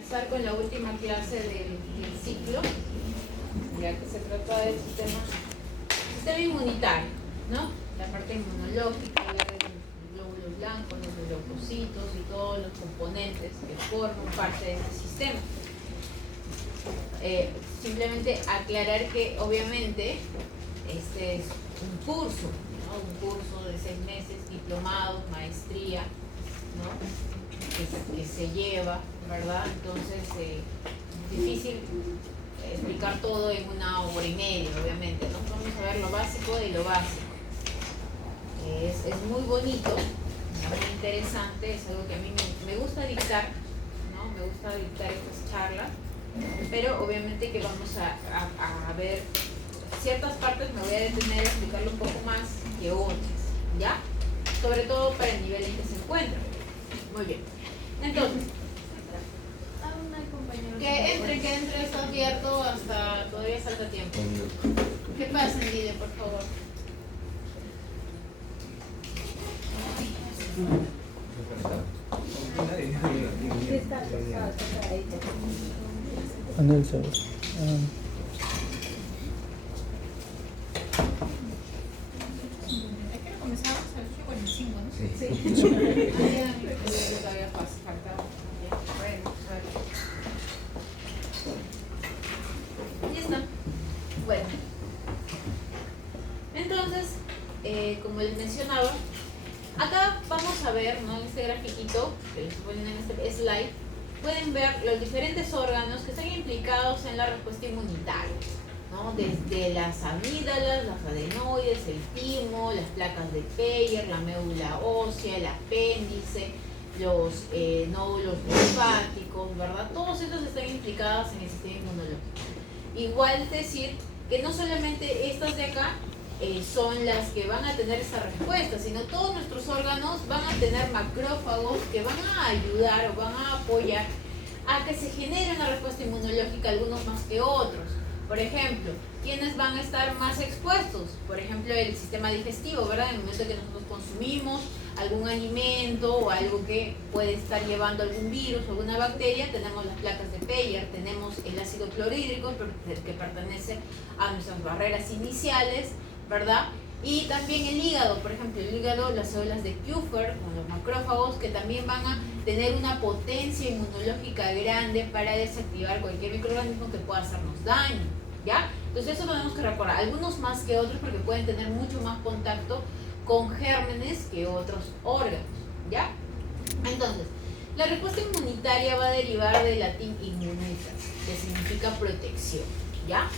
Empezar con la última clase del ciclo, ya que se trata del sistema inmunitario, ¿no? La parte inmunológica, los glóbulos blancos, los leucocitos y todos los componentes que forman parte de este sistema. Simplemente aclarar que obviamente este es un curso, ¿no? Un curso de 6 meses, diplomado, maestría, ¿no? Que se lleva, ¿verdad? Entonces es difícil explicar todo en 1 hora y media, obviamente, ¿no? Vamos a ver lo básico de lo básico. Es muy bonito, muy interesante, es algo que a mí me gusta dictar, ¿no? Me gusta dictar estas charlas, pero obviamente que vamos a ver ciertas partes, me voy a detener a explicarlo un poco más que otras, ¿ya? Sobre todo para el nivel en que se encuentra. Muy bien. Entonces, que entre, está abierto hasta, todavía falta tiempo. ¿Qué pasa, Lidia, por favor? Comenzamos a 8:45, ¿no? Sí. Todavía falta. Ya está. Bueno. Entonces, como les mencionaba, acá vamos a ver, ¿no? En este grafiquito que les ponen en este slide, pueden ver los diferentes órganos que están implicados en la respuesta inmunitaria, ¿no? Desde las amígdalas, las adenoides, el timo, las placas de Peyer, la médula ósea, el apéndice, los nódulos linfáticos, ¿verdad? Todos estos están implicados en el sistema inmunológico. Igual decir que no solamente estas de acá son las que van a tener esa respuesta, sino todos nuestros órganos van a tener macrófagos que van a ayudar o van a apoyar a que se genere una respuesta inmunológica, algunos más que otros. Por ejemplo, ¿quiénes van a estar más expuestos? Por ejemplo, el sistema digestivo, ¿verdad? En el momento que nosotros consumimos algún alimento o algo que puede estar llevando algún virus o alguna bacteria, tenemos las placas de Peyer, tenemos el ácido clorhídrico que pertenece a nuestras barreras iniciales, ¿verdad? Y también el hígado, por ejemplo, el hígado, las células de Kupffer, con los macrófagos, que también van a tener una potencia inmunológica grande para desactivar cualquier microorganismo que pueda hacernos daño, ¿ya? Entonces eso tenemos que recordar, algunos más que otros porque pueden tener mucho más contacto con gérmenes que otros órganos, ¿ya? Entonces, la respuesta inmunitaria va a derivar del latín immunitas, que significa protección, ¿ya?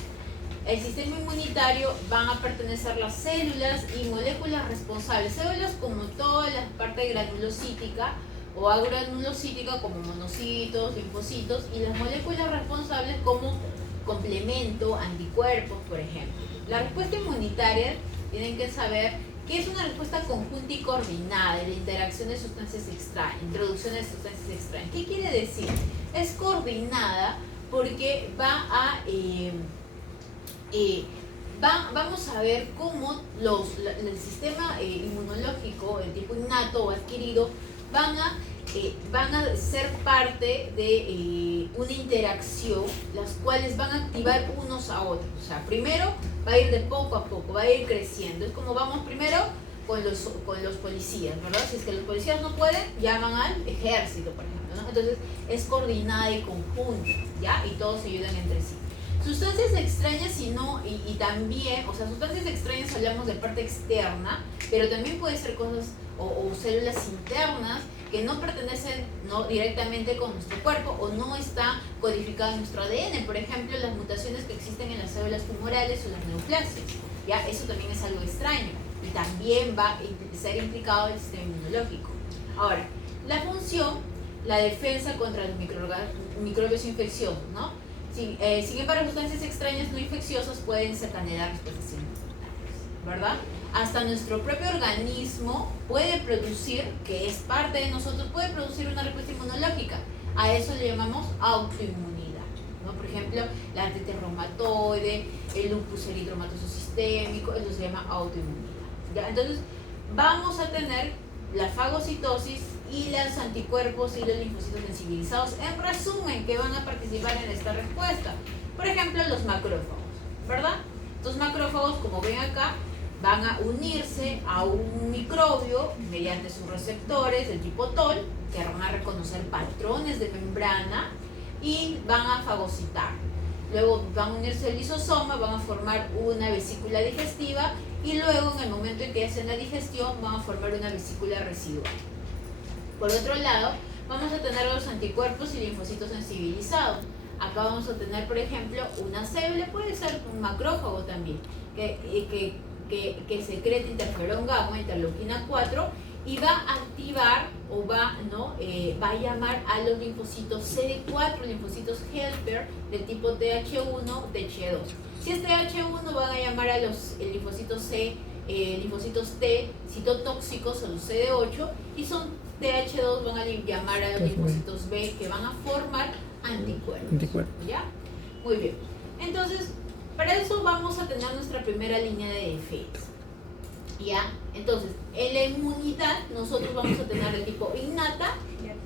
El sistema inmunitario van a pertenecer las células y moléculas responsables, células como toda la parte granulocítica o agranulocítica como monocitos, linfocitos, y las moléculas responsables como complemento, anticuerpos, por ejemplo. La respuesta inmunitaria tienen que saber que es una respuesta conjunta y coordinada de la interacción de sustancias extrañas, introducción de sustancias extrañas. ¿Qué quiere decir? Es coordinada porque vamos a ver cómo el sistema inmunológico, el tipo innato o adquirido, van a ser parte de una interacción, las cuales van a activar unos a otros. O sea, primero va a ir de poco a poco, va a ir creciendo. Es como vamos primero con los policías, ¿verdad? Si es que los policías no pueden, llaman al ejército, por ejemplo, ¿no? Entonces es coordinada y conjunta, ¿ya? Y todos se ayudan entre sí. Sustancias extrañas y también, o sea, sustancias extrañas hablamos de parte externa, pero también puede ser cosas o células internas que no pertenecen directamente con nuestro cuerpo o no está codificado en nuestro ADN. Por ejemplo, las mutaciones que existen en las células tumorales o las neoplasias, ¿ya? Eso también es algo extraño y también va a ser implicado en el sistema inmunológico. Ahora, la función, la defensa contra los microbios infecciosos, ¿no? Sin embargo, sustancias extrañas no infecciosas pueden desencadenar respuestas inmunitarias, ¿verdad? Hasta nuestro propio organismo puede producir, que es parte de nosotros, puede producir una respuesta inmunológica. A eso le llamamos autoinmunidad, ¿no? Por ejemplo, la artritis reumatoide, el lupus eritematoso sistémico, eso se llama autoinmunidad, ¿ya? Entonces, vamos a tener la fagocitosis y los anticuerpos y los linfocitos sensibilizados, en resumen, que van a participar en esta respuesta. Por ejemplo, los macrófagos, ¿verdad? Los macrófagos, como ven acá, van a unirse a un microbio mediante sus receptores del tipo TOL, que van a reconocer patrones de membrana y van a fagocitar. Luego van a unirse al lisosoma, van a formar una vesícula digestiva y luego en el momento en que hacen la digestión van a formar una vesícula residual. Por otro lado, vamos a tener los anticuerpos y linfocitos sensibilizados. Acá vamos a tener, por ejemplo, una célula, puede ser un macrófago también, que secreta interferón gamma, interleuquina 4, y va a activar o va a llamar a los linfocitos CD4, linfocitos helper del tipo TH1, TH2. Si es TH1 van a llamar a los linfocitos C, linfocitos T, citotóxicos, a los CD8, y son TH2 van a llamar a los linfocitos B, que van a formar anticuerpos. ¿Ya? Muy bien. Entonces, para eso vamos a tener nuestra primera línea de defensa. ¿Ya? Entonces, en la inmunidad nosotros vamos a tener de tipo innata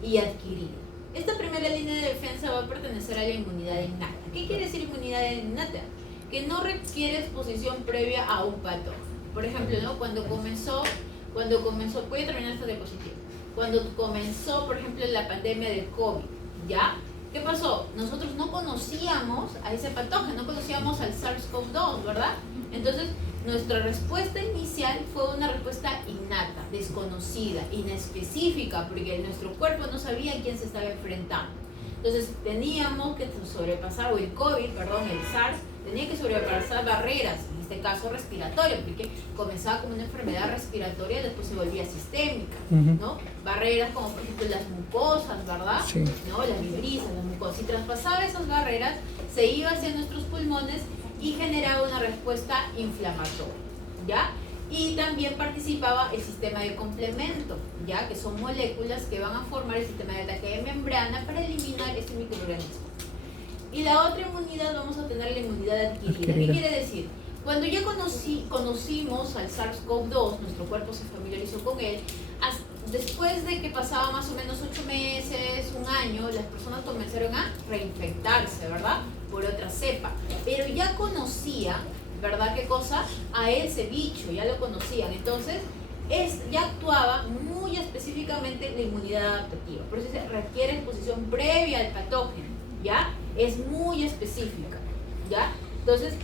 y adquirida. Esta primera línea de defensa va a pertenecer a la inmunidad innata. ¿Qué quiere decir inmunidad innata? Que no requiere exposición previa a un patógeno. Por ejemplo, ¿no? Cuando comenzó, voy a terminar esta diapositiva. Cuando comenzó, por ejemplo, la pandemia del COVID, ¿ya? ¿Qué pasó? Nosotros no conocíamos a ese patógeno, no conocíamos al SARS-CoV-2, ¿verdad? Entonces, nuestra respuesta inicial fue una respuesta innata, desconocida, inespecífica, porque nuestro cuerpo no sabía a quién se estaba enfrentando. Entonces, teníamos que sobrepasar, o el COVID, perdón, el SARS, tenía que sobrepasar barreras, en este caso respiratorias, porque comenzaba como una enfermedad respiratoria, después se volvía sistémica, ¿no? Barreras como, por ejemplo, las mucosas, ¿verdad? Sí. ¿No? Las vibrisas, las mucosas. Si traspasaba esas barreras, se iba hacia nuestros pulmones y generaba una respuesta inflamatoria, ¿ya? Y también participaba el sistema de complemento, ¿ya? Que son moléculas que van a formar el sistema de ataque de membrana para eliminar este microorganismo. Y la otra inmunidad vamos a tener la inmunidad adquirida. ¿Qué quiere decir? Cuando ya conocimos al SARS-CoV-2, nuestro cuerpo se familiarizó con él, después de que pasaba más o menos 8 meses, un año, las personas comenzaron a reinfectarse, ¿verdad? Por otra cepa. Pero ya conocían, ¿verdad? ¿Qué cosa? A ese bicho, ya lo conocían. Entonces, ya actuaba muy específicamente la inmunidad adaptativa. Por eso se requiere exposición previa al patógeno, ¿ya? Es muy específica, ¿ya? Entonces,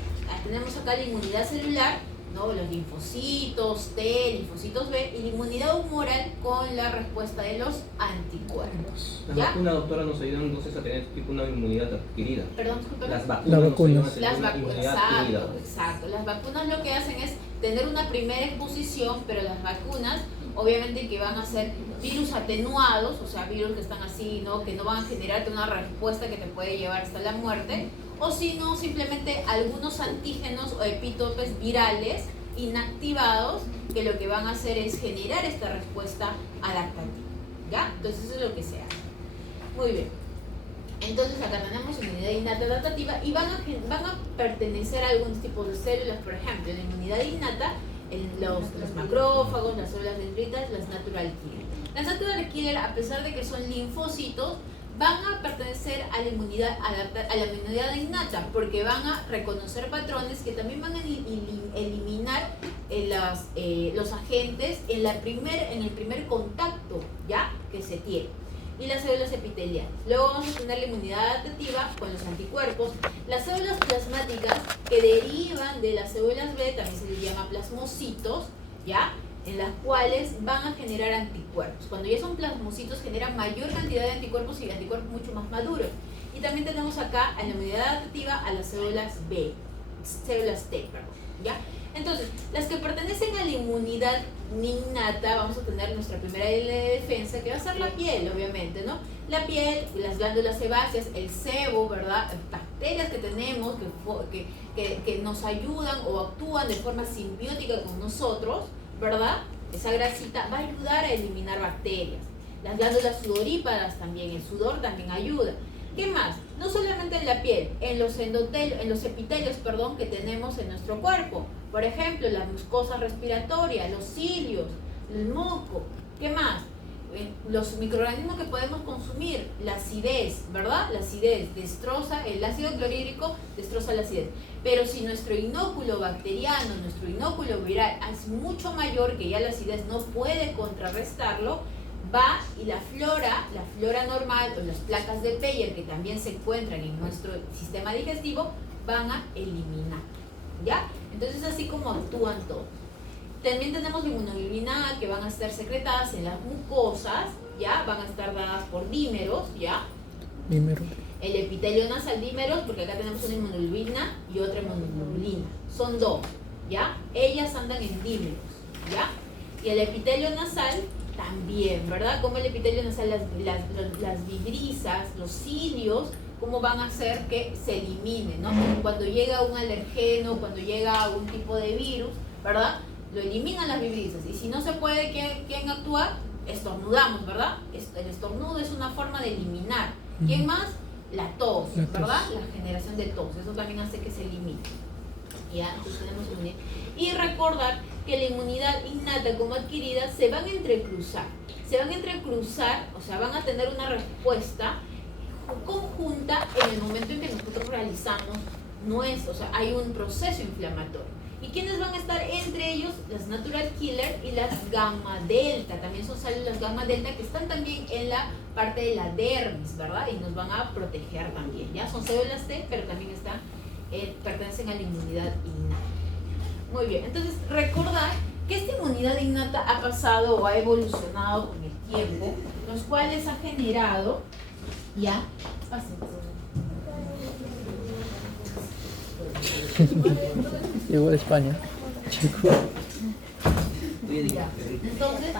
tenemos acá la inmunidad celular, ¿no? Los linfocitos T, linfocitos B, y la inmunidad humoral con la respuesta de los anticuerpos. Las vacunas, doctora, nos ayudan entonces a tener tipo una inmunidad adquirida. Perdón, disculpe. Las vacunas. Exacto. Las vacunas lo que hacen es tener una primera exposición, pero las vacunas obviamente que van a ser virus atenuados, o sea, virus que están así, ¿no? Que no van a generarte una respuesta que te puede llevar hasta la muerte, o si no, simplemente algunos antígenos o epítopes virales inactivados que lo que van a hacer es generar esta respuesta adaptativa, ¿ya? Entonces eso es lo que se hace. Muy bien. Entonces acá tenemos inmunidad innata adaptativa y van a pertenecer a algún tipo de células, por ejemplo, la inmunidad innata, los macrófagos, las células dendritas, las natural killer. Las natural killer, a pesar de que son linfocitos, van a pertenecer a la inmunidad innata, porque van a reconocer patrones que también van a eliminar los agentes en el primer contacto, ¿ya? Que se tiene. Y las células epiteliales. Luego vamos a tener la inmunidad adaptativa con los anticuerpos. Las células plasmáticas que derivan de las células B, también se les llama plasmocitos, ¿ya? En las cuales van a generar anticuerpos. Cuando ya son plasmocitos generan mayor cantidad de anticuerpos y anticuerpos mucho más maduros. Y también tenemos acá en la inmunidad adaptativa a las células B, células T, perdón, ¿ya? Entonces, las que pertenecen a la inmunidad innata, vamos a tener nuestra primera línea de defensa, que va a ser la piel, obviamente, ¿no? La piel, las glándulas sebáceas, el sebo, ¿verdad? Bacterias que tenemos que nos ayudan o actúan de forma simbiótica con nosotros, ¿verdad? Esa grasita va a ayudar a eliminar bacterias. Las glándulas sudoríparas también, el sudor también ayuda. ¿Qué más? No solamente en la piel, en los epitelios, que tenemos en nuestro cuerpo. Por ejemplo, las mucosas respiratorias, los cilios, el moco. ¿Qué más? los microorganismos que podemos consumir, la acidez, ¿verdad? La acidez destroza, el ácido clorhídrico destroza la acidez. Pero si nuestro inóculo bacteriano, nuestro inóculo viral es mucho mayor, que ya la acidez no puede contrarrestarlo, va y la flora normal o las placas de Peyer que también se encuentran en nuestro sistema digestivo, van a eliminar, ¿ya? Entonces así como actúan todos. También tenemos la inmunoglobulina A, que van a estar secretadas en las mucosas, ¿ya? Van a estar dadas por dímeros, ¿ya? Dímero. El epitelio nasal dímeros, porque acá tenemos una inmunoglobulina y otra inmunoglobulina. Son dos, ¿ya? Ellas andan en dímeros, ¿ya? Y el epitelio nasal también, ¿verdad? Como el epitelio nasal, las vibrisas, los cilios, cómo van a hacer que se eliminen, ¿no? Cuando llega un alergeno, cuando llega un tipo de virus, ¿verdad? Lo eliminan las vibrisas. Y si no se puede, ¿quién actúa? Estornudamos, ¿verdad? El estornudo es una forma de eliminar. ¿Quién más? La tos, ¿verdad? La generación de tos. Eso también hace que se elimine. ¿Ya? Entonces tenemos inmunidad. Y recordar que la inmunidad innata como adquirida se van a entrecruzar. Se van a entrecruzar, o sea, van a tener una respuesta conjunta en el momento en que nosotros realizamos o sea, hay un proceso inflamatorio. ¿Y quiénes van a estar entre ellos? Las natural killer y las gamma delta. También son células gamma delta que están también en la parte de la dermis, ¿verdad? Y nos van a proteger también, ¿ya? Son células T, pero también están, pertenecen a la inmunidad innata. Muy bien, entonces recordar que esta inmunidad innata ha pasado o ha evolucionado con el tiempo, los cuales ha generado, ¿ya? Llegó de España. Ya. Entonces,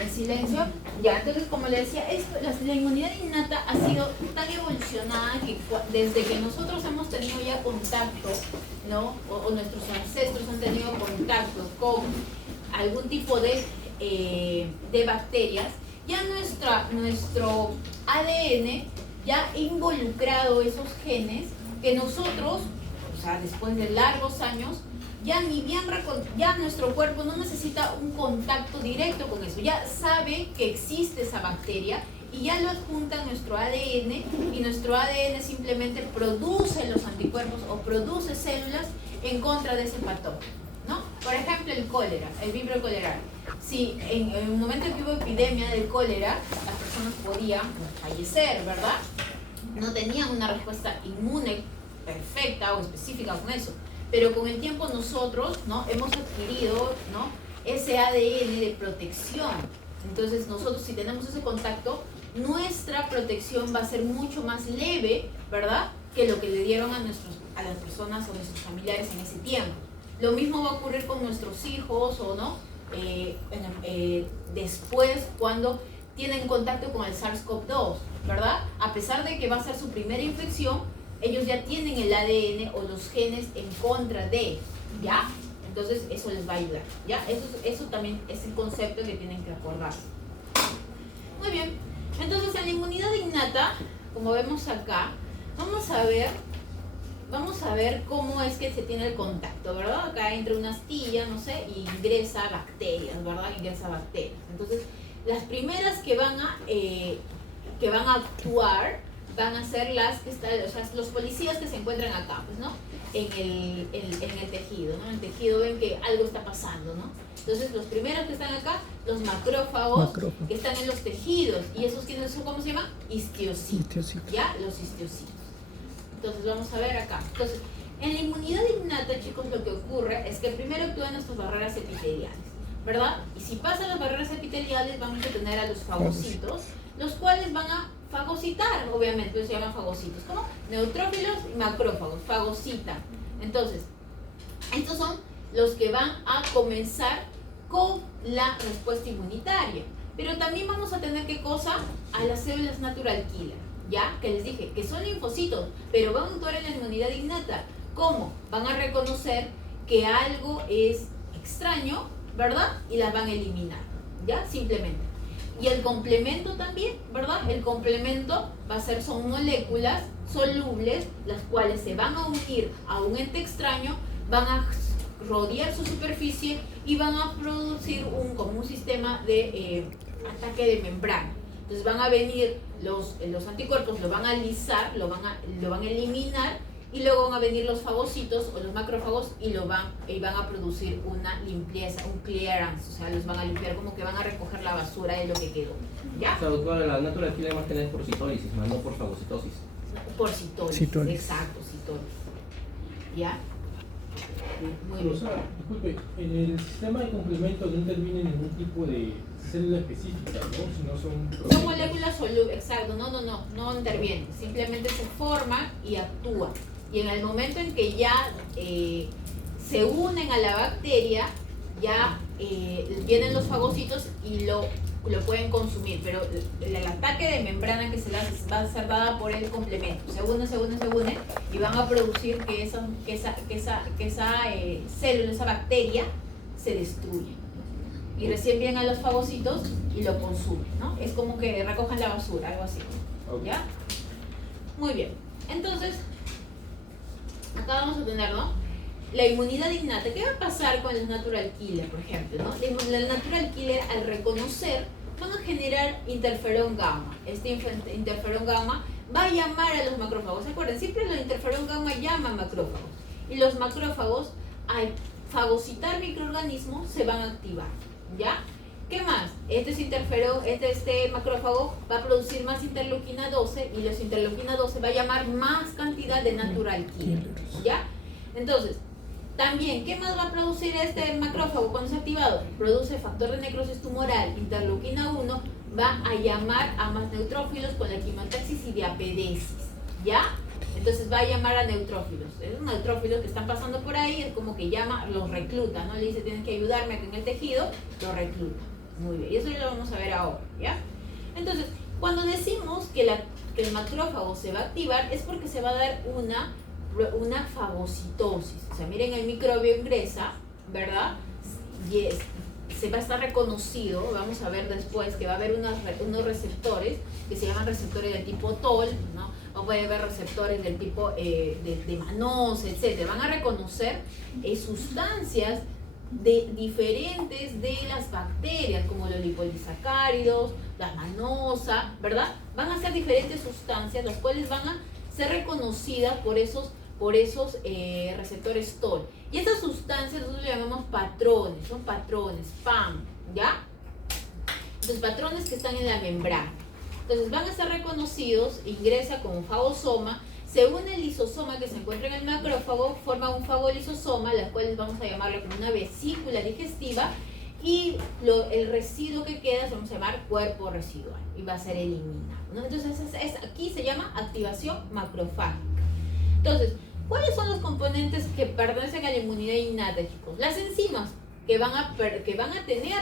el silencio. Ya, entonces como le decía, la inmunidad innata ha sido tan evolucionada que desde que nosotros hemos tenido ya contacto, ¿no? O nuestros ancestros han tenido contacto con algún tipo de bacterias, ya nuestro ADN ya ha involucrado esos genes que nosotros, o sea, después de largos años, ya nuestro cuerpo no necesita un contacto directo con eso, ya sabe que existe esa bacteria y ya lo adjunta a nuestro ADN y nuestro ADN simplemente produce los anticuerpos o produce células en contra de ese patógeno, ¿no? Por ejemplo, el cólera, el vibrio cólera. Si en un momento en que hubo epidemia del cólera, las personas podían fallecer, ¿verdad? No tenían una respuesta inmune perfecta o específica con eso. Pero con el tiempo nosotros, ¿no? Hemos adquirido, ¿no? Ese ADN de protección. Entonces nosotros, si tenemos ese contacto, nuestra protección va a ser mucho más leve, ¿verdad? Que lo que le dieron a las personas o nuestros familiares en ese tiempo. Lo mismo va a ocurrir con nuestros hijos o no, después cuando tienen contacto con el SARS-CoV-2, ¿verdad? A pesar de que va a ser su primera infección, ellos ya tienen el ADN o los genes en contra de, ¿ya? Entonces eso les va a ayudar, ¿ya? Eso también es el concepto que tienen que acordar. Muy bien, entonces en la inmunidad innata, como vemos acá, vamos a ver cómo es que se tiene el contacto, ¿verdad? Acá entra una astilla, no sé, y ingresa bacterias, ¿verdad? Ingresa bacterias. Entonces, las primeras que van a actuar van a ser las que están, o sea, los policías que se encuentran acá, pues, ¿no? En el tejido, ¿no? En el tejido ven que algo está pasando, ¿no? Entonces, los primeros que están acá, los macrófagos, que están en los tejidos, y esos que son, ¿cómo se llama? Histocitos, ¿ya? Los histocitos. Entonces, vamos a ver acá. Entonces, en la inmunidad innata, chicos, lo que ocurre es que primero actúan nuestras barreras epiteliales, ¿verdad? Y si pasan las barreras epiteliales, vamos a tener a los fagocitos, los cuales van a fagocitar, obviamente, se llaman fagocitos, ¿cómo? Neutrófilos y macrófagos, fagocitan. Entonces, estos son los que van a comenzar con la respuesta inmunitaria. Pero también vamos a tener, ¿qué cosa? A las células natural killer, ¿ya? Que les dije, que son linfocitos, pero van a actuar en la inmunidad innata. ¿Cómo? Van a reconocer que algo es extraño, ¿verdad? Y las van a eliminar, ¿ya? Simplemente. Y el complemento también, ¿verdad? El complemento son moléculas solubles, las cuales se van a unir a un ente extraño, van a rodear su superficie y van a producir como un sistema de ataque de membrana. Entonces van a venir los anticuerpos, lo van a alisar, lo van a eliminar, y luego van a venir los fagocitos o los macrófagos y van a producir una limpieza, un clearance, o sea, los van a limpiar, como que van a recoger la basura de lo que quedó. ¿Ya? O sea, doctora, la natural killer más tenés por citólisis, más no por fagocitosis. Por citólisis. Exacto, citólisis. ¿Ya? Muy bien. Profesora, disculpe, el sistema de complemento no interviene en ningún tipo de célula específica, ¿no? Si no son moléculas solubles, exacto, no interviene, simplemente se forma y actúa. Y en el momento en que ya se unen a la bacteria, ya vienen los fagocitos y lo pueden consumir, pero el ataque de membrana que se le hace va a ser dada por el complemento. Se une y van a producir que esa célula, esa bacteria se destruya. Y recién vienen a los fagocitos y lo consumen, ¿no? Es como que recojan la basura, algo así. ¿Ya? Muy bien. Entonces, acá vamos a tener, ¿no? La inmunidad innata. ¿Qué va a pasar con el natural killer, por ejemplo, ¿no? El natural killer, al reconocer, van a generar interferón gamma. Este interferón gamma va a llamar a los macrófagos. ¿Se acuerdan? Siempre el interferón gamma llama a macrófagos. Y los macrófagos, al fagocitar microorganismos, se van a activar. ¿Ya? ¿Qué más? Este macrófago va a producir más interleuquina 12 y los interleuquina 12 va a llamar más cantidad de natural killer. ¿Ya? Entonces, también, ¿qué más va a producir este macrófago cuando es activado? Produce factor de necrosis tumoral, interleuquina 1, va a llamar a más neutrófilos con la quimiotaxis y diapedesis. ¿Ya? Entonces va a llamar a neutrófilos. Esos neutrófilos que están pasando por ahí, es como que llama, los recluta, ¿no? Le dice, tienes que ayudarme aquí en el tejido, lo recluta. Muy bien, y eso ya lo vamos a ver ahora, ¿ya? Entonces, cuando decimos que el macrófago se va a activar, es porque se va a dar una fagocitosis. O sea, miren, el microbio ingresa, ¿verdad? Y se va a estar reconocido, vamos a ver después que va a haber unos receptores que se llaman receptores del tipo TOL, ¿no? O puede haber receptores del tipo de manosa, etc. Van a reconocer sustancias diferentes de las bacterias, como los lipolisacáridos, las manosa, ¿verdad? Van a ser diferentes sustancias, las cuales van a ser reconocidas por esos receptores TOL. Y esas sustancias nosotros le llamamos patrones, son patrones, PAM, ¿ya? Entonces, patrones que están en la membrana. Entonces, van a ser reconocidos, ingresa como fagosoma, se une el lisosoma que se encuentra en el macrófago, forma un fagolisosoma, las cuales vamos a llamarlo como una vesícula digestiva, y el residuo que queda se vamos a llamar cuerpo residual y va a ser eliminado, ¿no? Entonces, aquí se llama activación macrofágica. Entonces, ¿cuáles son los componentes que pertenecen a la inmunidad innata, chicos? Las enzimas que van a tener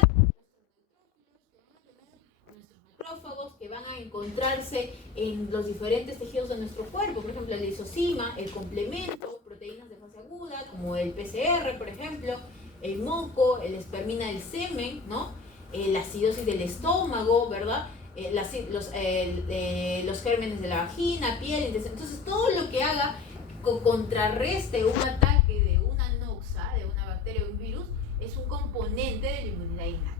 macrófagos, que van a encontrarse en los diferentes tejidos de nuestro cuerpo, por ejemplo, el lisozima, el complemento, proteínas de fase aguda, como el PCR, por ejemplo, el moco, el espermina del semen, ¿no? La acidosis del estómago, ¿verdad? Los gérmenes de la vagina, piel, entonces todo lo que haga contrarreste un ataque de una noxa, de una bacteria o un virus, es un componente de la inmunidad innata.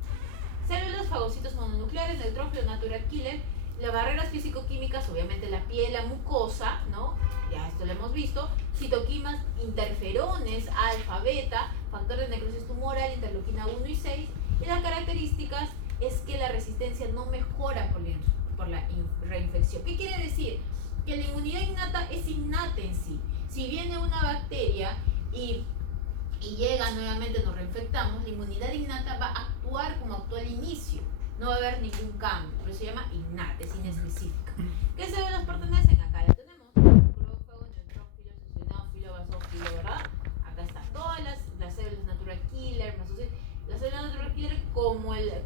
Células, fagocitos mononucleares, neutrófilos, natural killer, las barreras físico-químicas, obviamente la piel, la mucosa, ¿no? Ya esto lo hemos visto, citoquinas, interferones, alfa, beta, factores de necrosis tumoral, interleuquina 1 y 6, y las características es que la resistencia no mejora por la reinfección. ¿Qué quiere decir? Que la inmunidad innata es innata en sí. Si viene una bacteria y llega nuevamente, nos reinfectamos, la inmunidad innata va a actuar como actuó al inicio. No va a haber ningún cambio, pero se llama innata, es inespecífica. ¿Qué células pertenecen? Acá ya tenemos macrófago, neutrófilo, eosinófilo, basófilo, ¿verdad? Acá están todas las células natural killer, las células natural killer como la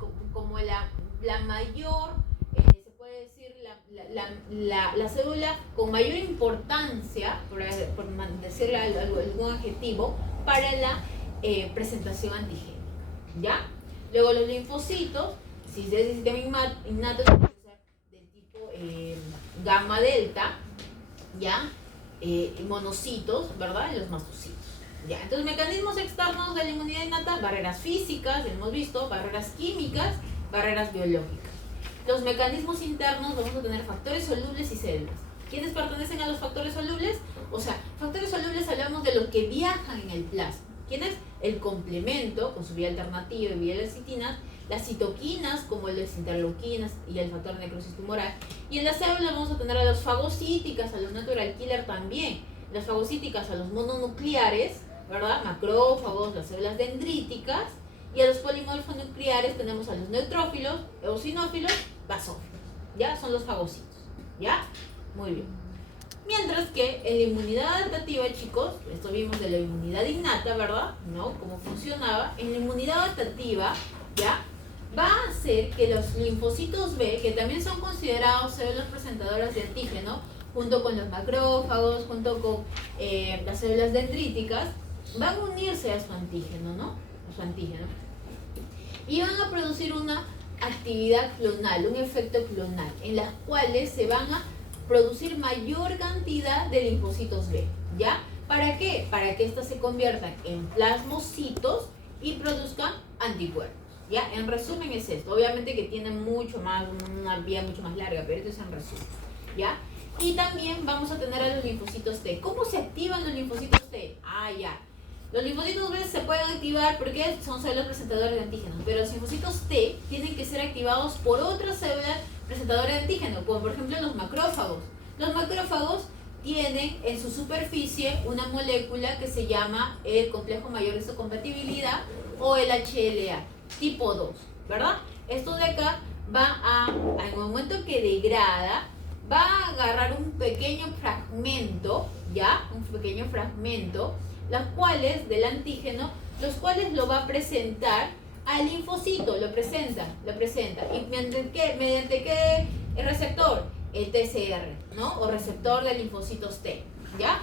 mayor, se puede decir, la célula con mayor importancia, por decirle algún adjetivo, para la presentación antigénica, ¿ya? Luego los linfocitos, si es del sistema innato, tienen que ser del tipo gamma delta, ¿ya? Monocitos, ¿verdad? Y los mastocitos. Ya, entonces mecanismos externos de la inmunidad innata, barreras físicas, ya hemos visto, barreras químicas, barreras biológicas. Los mecanismos internos vamos a tener factores solubles y células. ¿Quiénes pertenecen a los factores solubles? O sea, factores solubles hablamos de los que viajan en el plasma. ¿Quién es? El complemento, con su vía alternativa y vía lecitina, las citoquinas, como las interleuquinas y el factor de necrosis tumoral. Y en las células vamos a tener a los fagocíticas, a los natural killer también. Las fagocíticas a los mononucleares, ¿verdad? Macrófagos, las células dendríticas. Y a los polimorfonucleares tenemos a los neutrófilos, eosinófilos, basófilos. ¿Ya? Son los fagocitos. ¿Ya? Muy bien. Mientras que en la inmunidad adaptativa, chicos, esto vimos de la inmunidad innata, ¿verdad? ¿No? Cómo funcionaba. En la inmunidad adaptativa, ¿ya? Va a hacer que los linfocitos B, que también son considerados células presentadoras de antígeno, junto con los macrófagos, junto con las células dendríticas, van a unirse a su antígeno, ¿no? A su antígeno. Y van a producir una actividad clonal, un efecto clonal, en las cuales se van a producir mayor cantidad de linfocitos B, ¿ya? ¿Para qué? Para que éstas se conviertan en plasmocitos y produzcan anticuerpos, ¿ya? En resumen es esto, obviamente que tiene mucho más, una vía mucho más larga, pero esto es en resumen, ¿ya? Y también vamos a tener a los linfocitos T. ¿Cómo se activan los linfocitos T? Ah, ya. Los linfocitos B se pueden activar porque son células presentadoras de antígenos, pero los linfocitos T tienen que ser activados por otras células presentadoras de antígenos, como por ejemplo los macrófagos. Los macrófagos tienen en su superficie una molécula que se llama el complejo mayor de histocompatibilidad o el HLA, tipo 2, ¿verdad? Esto de acá al momento que degrada, va a agarrar un pequeño fragmento, ¿ya? Un pequeño fragmento, los cuales del antígeno, los cuales lo va a presentar al linfocito, lo presenta. ¿Y mediante qué receptor? El TCR, ¿no? O receptor de linfocitos T, ¿ya?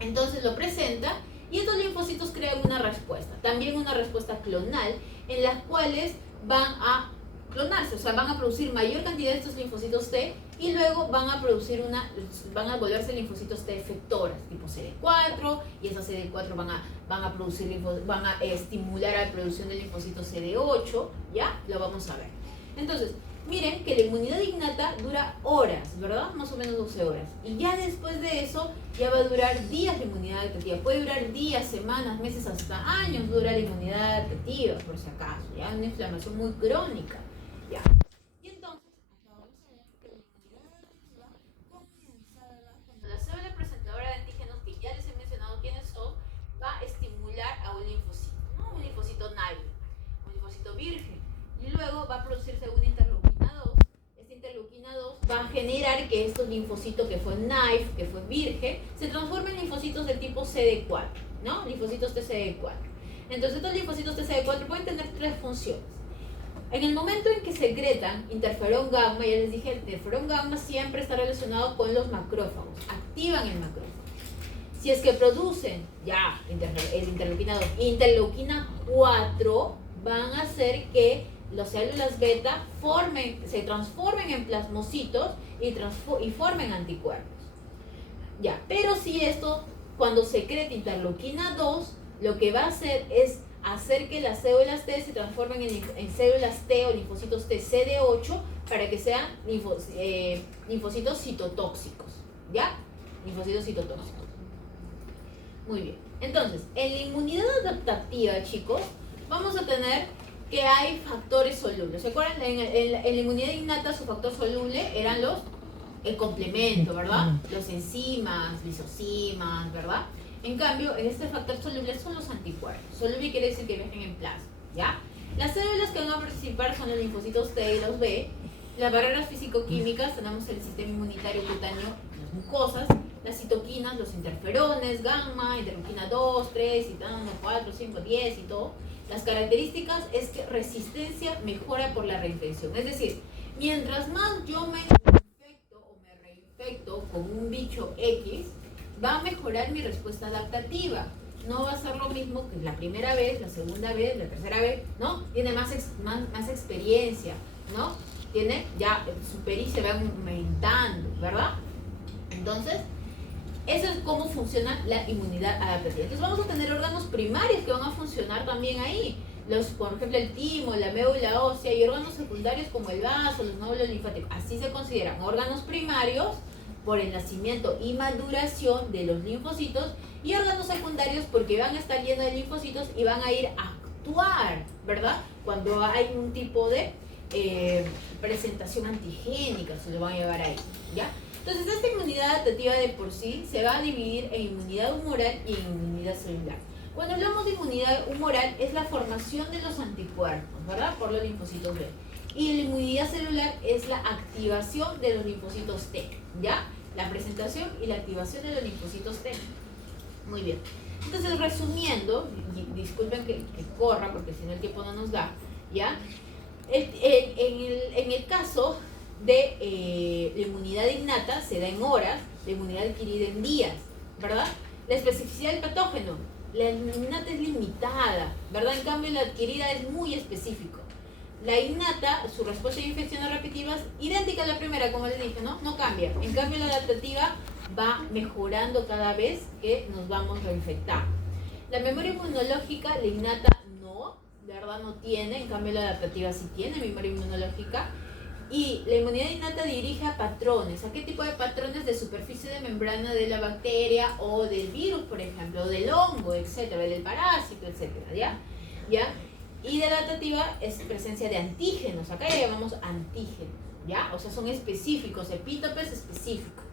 Entonces lo presenta y estos linfocitos crean una respuesta, también una respuesta clonal, en las cuales van a clonarse, o sea, van a producir mayor cantidad de estos linfocitos T y luego van a volverse linfocitos T efectoras, tipo CD4, y esas CD4 van a estimular la producción de linfocitos CD8, ¿ya? Lo vamos a ver. Entonces, miren que la inmunidad innata dura horas, ¿verdad? Más o menos 12 horas. Y ya después de eso, ya va a durar días la inmunidad adaptativa. Puede durar días, semanas, meses, hasta años dura la inmunidad adaptativa, por si acaso, ¿ya? Una inflamación muy crónica, ¿ya? Y entonces, acá vamos a ver que la inmunidad adaptativa comienza cuando la célula presentadora de antígenos, que ya les he mencionado quiénes son, va a estimular a un linfocito, ¿no? Un linfocito naïve, un linfocito virgen. Y luego va a producirse una interleuquina 2. Esta interleuquina 2 va a generar que estos linfocitos que fue naive, que fue virgen, se transformen en linfocitos de tipo CD4, ¿no? Linfocitos TCD4. Entonces estos linfocitos TCD4 pueden tener tres funciones. En el momento en que secretan interferón gamma, ya les dije, el interferón gamma siempre está relacionado con los macrófagos, activan el macrófago. Si es que producen ya el interleuquina 2, interleuquina 4, van a hacer que las células beta se transformen en plasmocitos y formen anticuerpos. Ya, pero si esto, cuando secreta interleuquina 2, lo que va a hacer es hacer que las células T se transformen en células T o linfocitos T CD8 para que sean linfocitos citotóxicos, ¿ya? Linfocitos citotóxicos. Muy bien. Entonces, en la inmunidad adaptativa, chicos, vamos a tener que hay factores solubles. ¿Se acuerdan? En la inmunidad innata su factor soluble eran el complemento, ¿verdad? Los enzimas, lisocimas, ¿verdad? En cambio, en este factor soluble son los anticuerpos. Soluble quiere decir que viajan en plasma, ¿ya? Las células que van a participar son los linfocitos T y los B. Las barreras físico-químicas, tenemos el sistema inmunitario cutáneo, las mucosas, las citoquinas, los interferones, gamma, interleuquina 2, 3, y 4, 5, 10 y todo. Las características es que resistencia mejora por la reinfección. Es decir, mientras más yo me infecto o me reinfecto con un bicho X, va a mejorar mi respuesta adaptativa. No va a ser lo mismo que la primera vez, la segunda vez, la tercera vez, ¿no? Tiene más experiencia, ¿no? Tiene ya su pericia va aumentando, ¿verdad? Entonces, Eso es cómo funciona la inmunidad adaptativa. Entonces vamos a tener órganos primarios que van a funcionar también ahí. Por ejemplo, el timo, la médula ósea, y órganos secundarios como el vaso, los nódulos linfáticos. Así se consideran órganos primarios por el nacimiento y maduración de los linfocitos, y órganos secundarios porque van a estar llenos de linfocitos y van a ir a actuar, ¿verdad? Cuando hay un tipo de presentación antigénica, se lo van a llevar ahí, ¿ya? Entonces, esta inmunidad adaptativa de por sí se va a dividir en inmunidad humoral y en inmunidad celular. Cuando hablamos de inmunidad humoral, es la formación de los anticuerpos, ¿verdad? Por los linfocitos B. Y la inmunidad celular es la activación de los linfocitos T, ¿ya? La presentación y la activación de los linfocitos T. Muy bien. Entonces, resumiendo, y disculpen que corra porque si no el tiempo no nos da, ¿ya? En el caso de la inmunidad innata se da en horas, la inmunidad adquirida en días, ¿verdad? La especificidad del patógeno, la innata es limitada, ¿verdad? En cambio la adquirida es muy específico. La innata, su respuesta a infecciones repetitivas, idéntica a la primera, como les dije, ¿no? No cambia. En cambio la adaptativa va mejorando cada vez que nos vamos reinfectando. La memoria inmunológica, la innata no, de verdad no tiene, en cambio la adaptativa sí tiene memoria inmunológica. Y la inmunidad innata dirige a patrones. ¿A qué tipo de patrones? De superficie de membrana de la bacteria o del virus, por ejemplo, o del hongo, etcétera, del parásito, etcétera, ¿ya? Y de la adaptativa es presencia de antígenos. Acá ya llamamos antígenos, ¿ya? O sea, son específicos, epítopes específicos.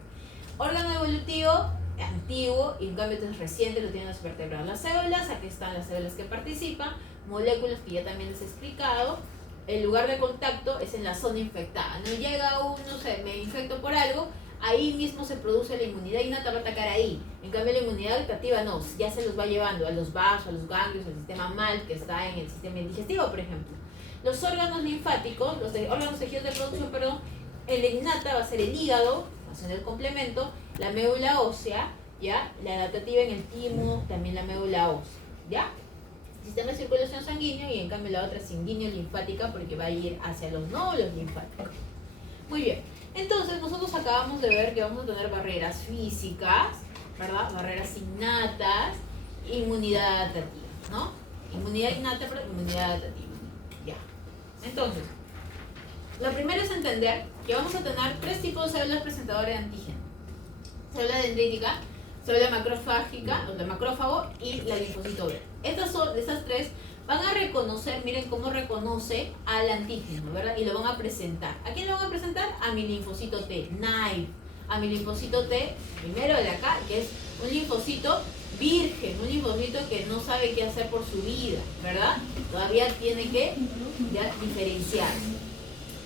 Órgano evolutivo, antiguo, y en cambio es reciente, lo tienen los vertebrados. Las células, aquí están las células que participan, moléculas que ya también les he explicado. El lugar de contacto es en la zona infectada. No llega no sé, me infecto por algo, ahí mismo se produce la inmunidad innata, va a atacar ahí. En cambio la inmunidad adaptativa no, ya se los va llevando a los vasos, a los ganglios, al sistema MAL que está en el sistema digestivo, por ejemplo. Los órganos linfáticos, órganos tejidos de producción, perdón, el innata va a ser el hígado, va a ser el complemento, la médula ósea, ¿ya? La adaptativa en el timo, también la médula ósea, ¿ya? Sistema de circulación sanguíneo, y en cambio la otra es sanguíneo-linfática porque va a ir hacia los nódulos linfáticos. Muy bien, entonces nosotros acabamos de ver que vamos a tener barreras físicas, ¿verdad? Barreras innatas, inmunidad adaptativa, ¿no? Inmunidad innata, pero inmunidad adaptativa. Ya. Entonces, lo primero es entender que vamos a tener tres tipos de células presentadoras de antígeno. Célula dendrítica, célula macrofágica, o de macrófago, y la linfocito B. Estas tres van a reconocer, miren cómo reconoce al antígeno, ¿verdad? Y lo van a presentar. ¿A quién lo van a presentar? A mi linfocito T, naive. A mi linfocito T, primero de acá, que es un linfocito virgen, un linfocito que no sabe qué hacer por su vida, ¿verdad? Todavía tiene que ya diferenciarse.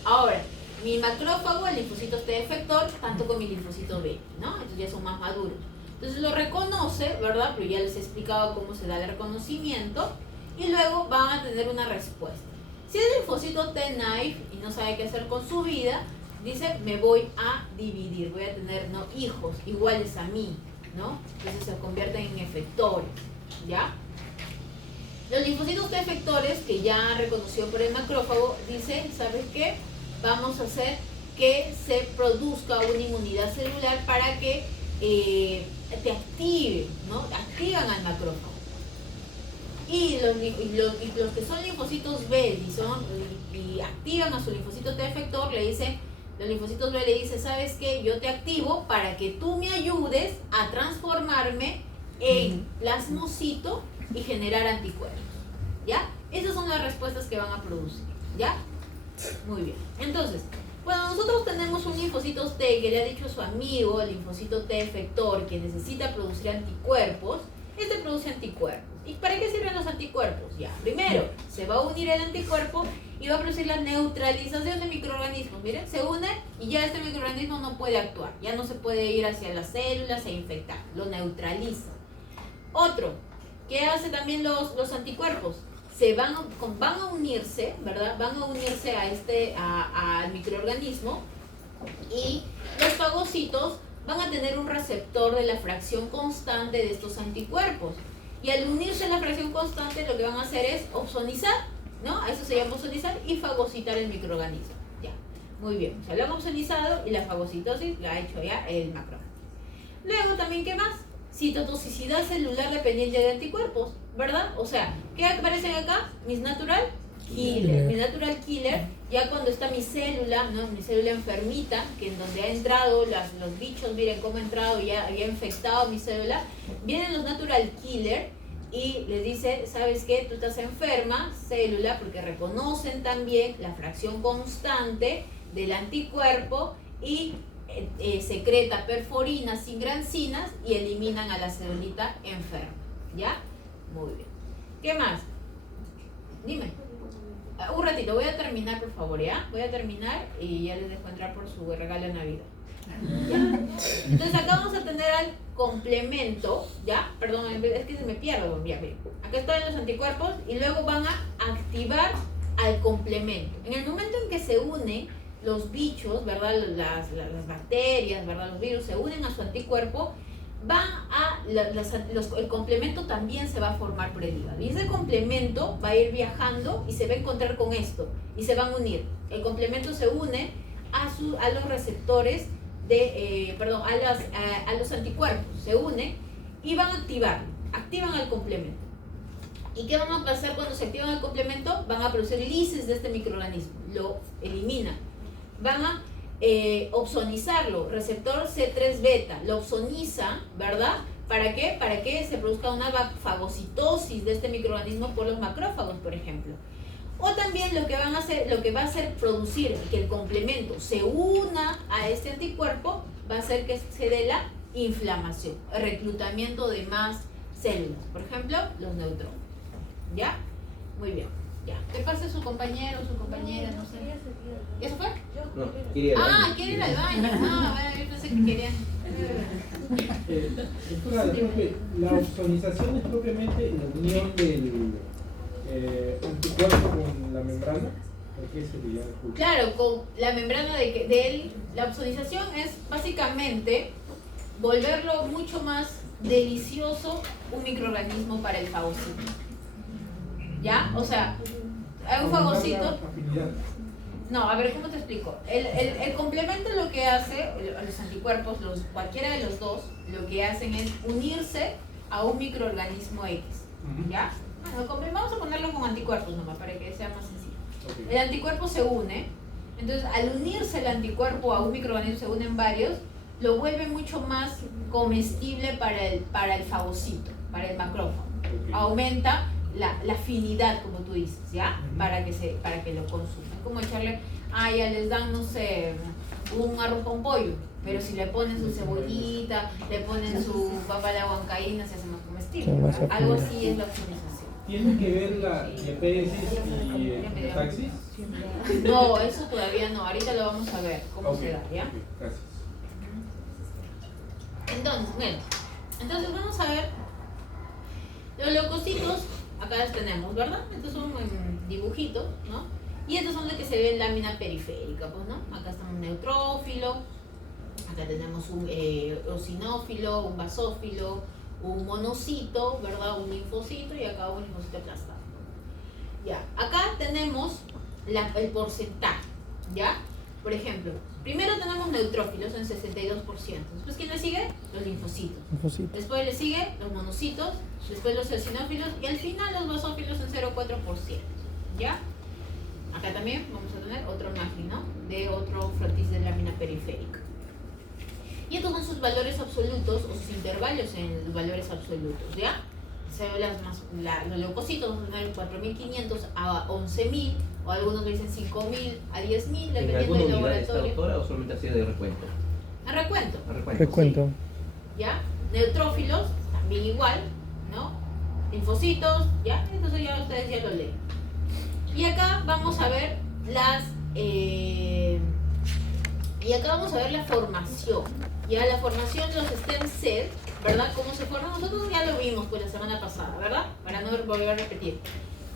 Ahora, mi macrófago, el linfocito T efector, tanto con mi linfocito B, ¿no? Entonces ya son más maduros. Entonces lo reconoce, ¿verdad? Pero ya les he explicado cómo se da el reconocimiento, y luego van a tener una respuesta. Si el linfocito T naive y no sabe qué hacer con su vida, dice, me voy a dividir, voy a tener hijos iguales a mí, ¿no? Entonces se convierten en efectores, ¿ya? Los linfocitos T efectores, que ya reconoció por el macrófago, dice, ¿sabes qué? Vamos a hacer que se produzca una inmunidad celular para que te active, ¿no? Activan al macrófago. Y los que son linfocitos B y activan a su linfocito T efector, le dicen, los linfocitos B le dicen, ¿sabes qué? Yo te activo para que tú me ayudes a transformarme en plasmocito y generar anticuerpos, ¿ya? Esas son las respuestas que van a producir, ¿ya? Muy bien. Entonces, cuando nosotros tenemos un linfocito T que le ha dicho a su amigo, el linfocito T efector, que necesita producir anticuerpos, este produce anticuerpos. ¿Y para qué sirven los anticuerpos? Ya, primero, se va a unir el anticuerpo y va a producir la neutralización de microorganismos. Miren, se une y ya este microorganismo no puede actuar, ya no se puede ir hacia las células e infectar, lo neutraliza. Otro, ¿qué hace también los anticuerpos? Van a unirse, ¿verdad? Van a unirse al microorganismo, y los fagocitos van a tener un receptor de la fracción constante de estos anticuerpos. Y al unirse a la fracción constante, lo que van a hacer es opsonizar, ¿no? A eso se llama opsonizar y fagocitar el microorganismo. Ya, muy bien. O sea, lo han opsonizado y la fagocitosis la ha hecho ya el macrófago. Luego también, ¿qué más? Citotoxicidad celular dependiente de anticuerpos, ¿verdad? O sea, ¿qué aparecen acá? Mis natural killer. Mi natural killer, ya cuando está mi célula, ¿no? Mi célula enfermita, que en donde ha entrado los bichos, miren cómo ha entrado, ya había infectado mi célula, vienen los natural killer y les dice, ¿sabes qué? Tú estás enferma, célula, porque reconocen también la fracción constante del anticuerpo y secreta perforinas sin grancinas y eliminan a la celulita enferma, ¿ya? Muy bien. ¿Qué más? Dime. Un ratito, voy a terminar, por favor, ¿ya? Voy a terminar y ya les dejo entrar por su regalo de Navidad. ¿Ya? Entonces acá vamos a tener al complemento, ¿ya? Perdón, es que se me pierdo, ya, miren. Acá están los anticuerpos y luego van a activar al complemento. En el momento en que se unen los bichos, ¿verdad? Las bacterias, ¿verdad? Los virus se unen a su anticuerpo, el complemento también se va a formar por el hígado. Y ese complemento va a ir viajando y se va a encontrar con esto y se van a unir. El complemento se une a los receptores a los anticuerpos, se une y van a activan el complemento. ¿Y qué van a pasar cuando se activan el complemento? Van a producir lisis de este microorganismo, lo eliminan. Van a opsonizarlo, receptor C3 beta, lo opsoniza, ¿verdad? ¿Para qué? Para que se produzca una fagocitosis de este microorganismo por los macrófagos, por ejemplo. O también lo que va a hacer producir que el complemento se una a este anticuerpo, va a hacer que se dé la inflamación, el reclutamiento de más células, por ejemplo, los neutrófilos. ¿Ya? Muy bien. Ya. ¿Qué pasa su compañero, su compañera? No sé. ¿Eso fue? No, quiere ir al baño. Quiere ir al baño. Bueno, yo pensé que querían. Doctora, la opsonización es propiamente la unión del anticuerpo con la membrana. ¿Por qué sería? Claro, con la membrana la opsonización es básicamente volverlo mucho más delicioso un microorganismo para el fagocito. ¿Ya? O sea, hay un fagocito. No, a ver, ¿cómo te explico? El complemento lo que hace, los anticuerpos, cualquiera de los dos, lo que hacen es unirse a un microorganismo X. ¿Ya? Bueno, vamos a ponerlo con anticuerpos nomás, para que sea más sencillo. Okay. El anticuerpo se une, entonces al unirse el anticuerpo a un microorganismo, se unen varios, lo vuelve mucho más comestible para el fagocito, para el macrófago. Okay. Aumenta la afinidad, como tú dices, ¿ya? Para que lo consuman. Como echarle, ya les dan, no sé, un arroz con pollo, pero si le ponen su cebollita, le ponen su papa a la huancaína, se hace más comestible. Algo así es la optimización. ¿Tiene que ver la diapesis y el taxis? No, eso todavía no. Ahorita lo vamos a ver cómo se da, ¿ya? Okay, gracias. Entonces vamos a ver los leucocitos. Acá los tenemos, ¿verdad? Estos son dibujitos, ¿no? Y estos son los que se ven en lámina periférica, pues, ¿no? Acá está un neutrófilo, acá tenemos un eosinófilo, un basófilo, un monocito, ¿verdad? Un linfocito y acá un linfocito aplastado. Ya, acá tenemos el porcentaje, ¿ya? Por ejemplo, primero tenemos neutrófilos en 62%. Después, ¿quién le sigue? Los linfocitos. Después le sigue los monocitos, después los eosinófilos y al final los basófilos en 0,4%. ¿Ya? Acá también vamos a tener otro margen, ¿no? De otro frotis de lámina periférica. Y estos son sus valores absolutos o sus intervalos en los valores absolutos, ¿ya? Los leucocitos van a tener 4.500 a 11.000, o algunos me dicen 5.000 a 10.000, dependiendo del laboratorio. ¿Doctora, o solamente así de recuento? A recuento. Recuento. Sí. ¿Ya? Neutrófilos, también igual, ¿no? Linfocitos, ¿ya? Entonces ya ustedes ya lo leen. Y acá vamos a ver la formación. Ya la formación de los stem cells, ¿verdad? ¿Cómo se forman? Nosotros ya lo vimos pues la semana pasada, ¿verdad? Para no volver a repetir.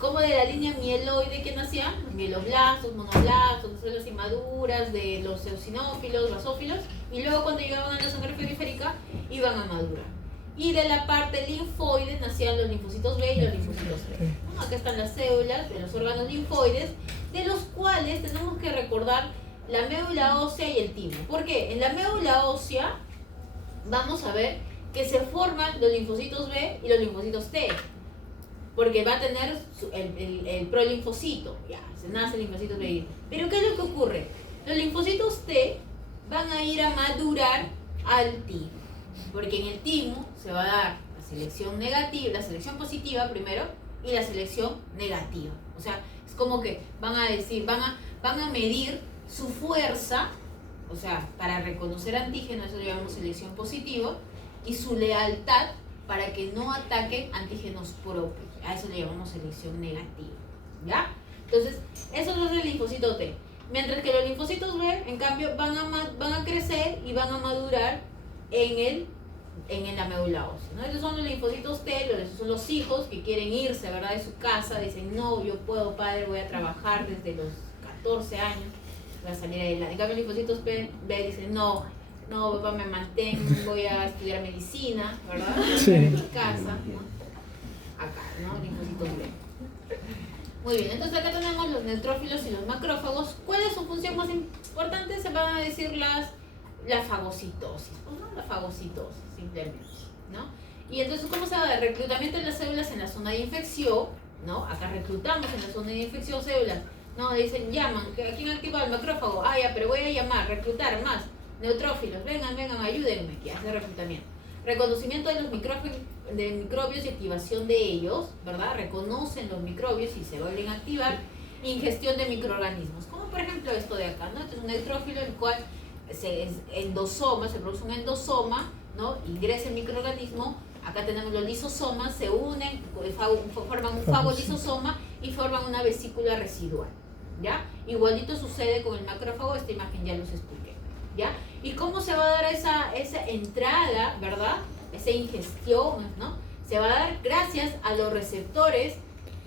Como de la línea mieloide que nacían, los mieloblastos, monoblastos, células inmaduras, de los eosinófilos, basófilos, y luego cuando llegaban a la sangre periférica, iban a madurar. Y de la parte linfoide nacían los linfocitos B y los linfocitos T. ¿No? Acá están las células de los órganos linfoides, de los cuales tenemos que recordar la médula ósea y el timo. ¿Por qué? En la médula ósea vamos a ver que se forman los linfocitos B y los linfocitos T. Porque va a tener el prolinfocito, ya, se nace el linfocito B. Pero ¿qué es lo que ocurre? Los linfocitos T van a ir a madurar al timo. Porque en el timo se va a dar la selección negativa, la selección positiva primero y la selección negativa. O sea, es como que van a decir, van a medir su fuerza, o sea, para reconocer antígenos, eso lo llamamos selección positiva, y su lealtad para que no ataquen antígenos propios. A eso le llamamos selección negativa. ¿Ya? Entonces, eso es el linfocito T. Mientras que los linfocitos B, en cambio, van a crecer y van a madurar en la médula ósea, ¿no? Estos son los linfocitos T, son los hijos que quieren irse, ¿verdad?, de su casa. Dicen, no, yo puedo, padre, voy a trabajar desde los 14 años, voy a salir adelante. En cambio, los linfocitos B dicen, no, papá, me mantengo, voy a estudiar medicina, ¿verdad? Sí. En mi casa, ¿no? Acá, ¿no? Linfocitos B. Muy bien, entonces acá tenemos los neutrófilos y los macrófagos. ¿Cuál es su función más importante? Se van a decir la fagocitosis, pues, ¿no? La fagocitosis, simplemente, ¿no? Y entonces, ¿cómo se da? El reclutamiento de las células en la zona de infección, ¿no? Acá reclutamos en la zona de infección células, ¿no? Dicen, llaman, ¿quién activa el macrófago? Ah, ya, pero voy a llamar, reclutar más neutrófilos, vengan, ayúdenme, que hace reclutamiento. Reconocimiento de los microbios y activación de ellos, ¿verdad? Reconocen los microbios y se vuelven a activar. Ingestión de microorganismos, como por ejemplo esto de acá, ¿no? Este es un neutrófilo, el cual se produce un endosoma, ¿no? Ingresa el microorganismo. Acá tenemos los lisosomas, se unen, forman un fagolisosoma y forman una vesícula residual, ¿ya? Igualito sucede con el macrófago, esta imagen ya los expliqué, ¿ya? ¿Y cómo se va a dar esa entrada, verdad? Esa ingestión, ¿no? Se va a dar gracias a los receptores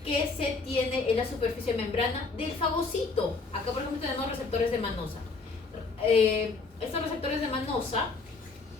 que se tiene en la superficie membrana del fagocito. Acá, por ejemplo, tenemos receptores de manosa. Estos receptores de manosa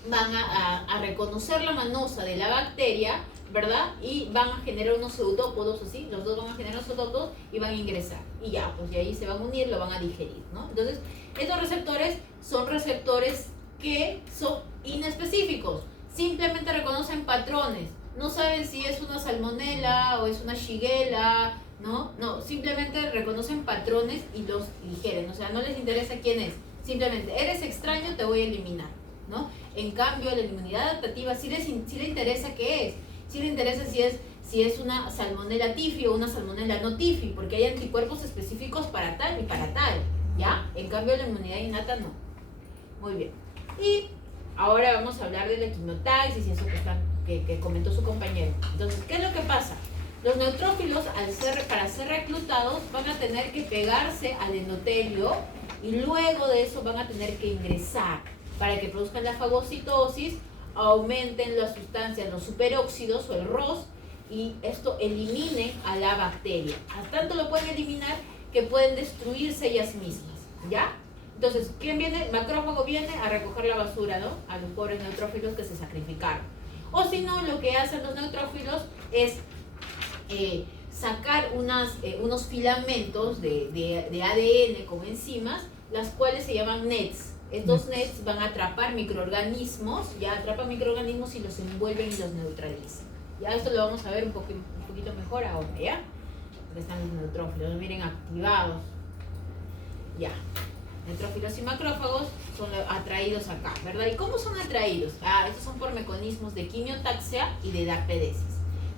van a reconocer la manosa de la bacteria, ¿verdad? Y van a generar unos pseudópodos, así, los dos van a generar pseudópodos y van a ingresar. Y ya, pues de ahí se van a unir, lo van a digerir, ¿no? Entonces, estos receptores son receptores que son inespecíficos, simplemente reconocen patrones, no saben si es una salmonela o es una shigella, ¿no? No, simplemente reconocen patrones y los digieren, o sea, no les interesa quién es, simplemente, eres extraño, te voy a eliminar, ¿no? En cambio, la inmunidad adaptativa sí le interesa qué es, sí le interesa si es una salmonela tifi o una salmonela no tifi, porque hay anticuerpos específicos para tal y para tal, ¿ya? En cambio, la inmunidad innata no. Muy bien. Y ahora vamos a hablar de la quimiotaxis y eso que comentó su compañero. Entonces, ¿qué es lo que pasa? Los neutrófilos, para ser reclutados, van a tener que pegarse al endotelio y luego de eso van a tener que ingresar para que produzcan la fagocitosis, aumenten las sustancias, los superóxidos o el ROS, y esto elimine a la bacteria. Hasta tanto lo pueden eliminar que pueden destruirse ellas mismas, ¿ya? Entonces, ¿quién viene? El macrófago viene a recoger la basura, ¿no? A los pobres neutrófilos que se sacrificaron. O si no, lo que hacen los neutrófilos es sacar unos filamentos de ADN con enzimas, las cuales se llaman nets. Estos nets van a atrapar microorganismos, ya atrapan microorganismos y los envuelven y los neutralizan. Ya esto lo vamos a ver un poquito mejor ahora, ¿ya? Porque están los neutrófilos, miren, activados. Ya. Neutrófilos y macrófagos son atraídos acá, ¿verdad? ¿Y cómo son atraídos? Estos son por mecanismos de quimiotaxia y de dapedesis.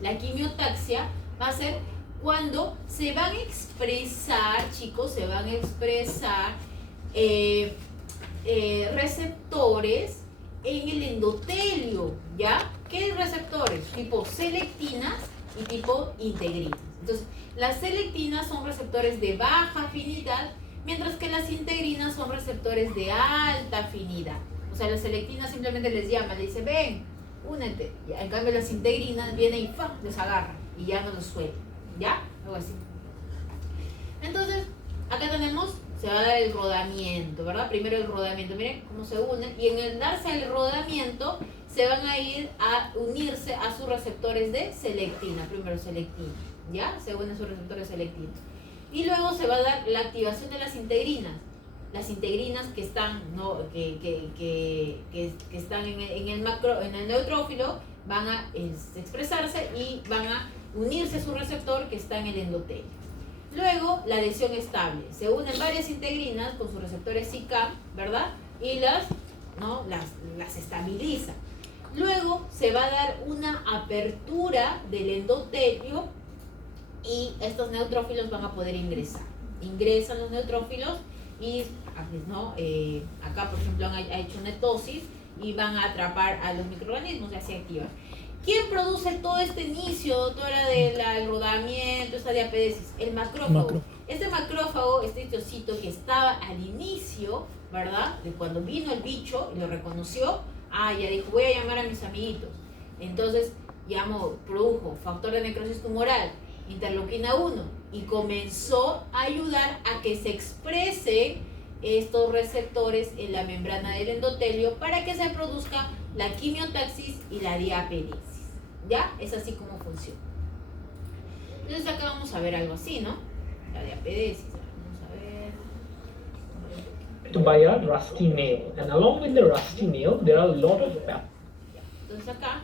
La quimiotaxia va a ser cuando se van a expresar, chicos, receptores en el endotelio, ¿ya? ¿Qué receptores? Tipo selectinas y tipo integrinas. Entonces, las selectinas son receptores de baja afinidad, mientras que las integrinas son receptores de alta afinidad. O sea, las selectinas simplemente les llama, le dice, ven, únete. Ya, en cambio, las integrinas vienen y ¡fum!, les agarran y ya no los sueltan. ¿Ya? Algo así. Entonces, acá tenemos, se va a dar el rodamiento, ¿verdad? Primero el rodamiento, miren cómo se unen. Y en el darse el rodamiento, se van a ir a unirse a sus receptores de selectina. Primero selectina, ¿ya? Se unen sus receptores selectivos. Y luego se va a dar la activación de las integrinas. las integrinas que están, ¿no? que están en el neutrófilo van a expresarse y van a unirse a su receptor que está en el endotelio. Luego, la adhesión estable. Se unen varias integrinas con sus receptores CICAM, ¿verdad? Y las estabiliza. Luego, se va a dar una apertura del endotelio y estos neutrófilos van a poder ingresar. Ingresan los neutrófilos y, ¿no? Acá, por ejemplo, ha hecho netosis y van a atrapar a los microorganismos y así activan. ¿Quién produce todo este inicio, toda el rodamiento, esta diapedesis? El macrófago. Este macrófago, este histocito que estaba al inicio, ¿verdad? De cuando vino el bicho y lo reconoció, ya dijo, voy a llamar a mis amiguitos. Entonces, produjo factor de necrosis tumoral, interleuquina 1, y comenzó a ayudar a que se expresen estos receptores en la membrana del endotelio para que se produzca la quimiotaxis y la diapedesis. ¿Ya? Es así como funciona. Entonces acá vamos a ver algo así, ¿no? La diapedesis. Vamos a ver. To buy a rusty nail, and along with the rusty nail, there are a lot of Entonces acá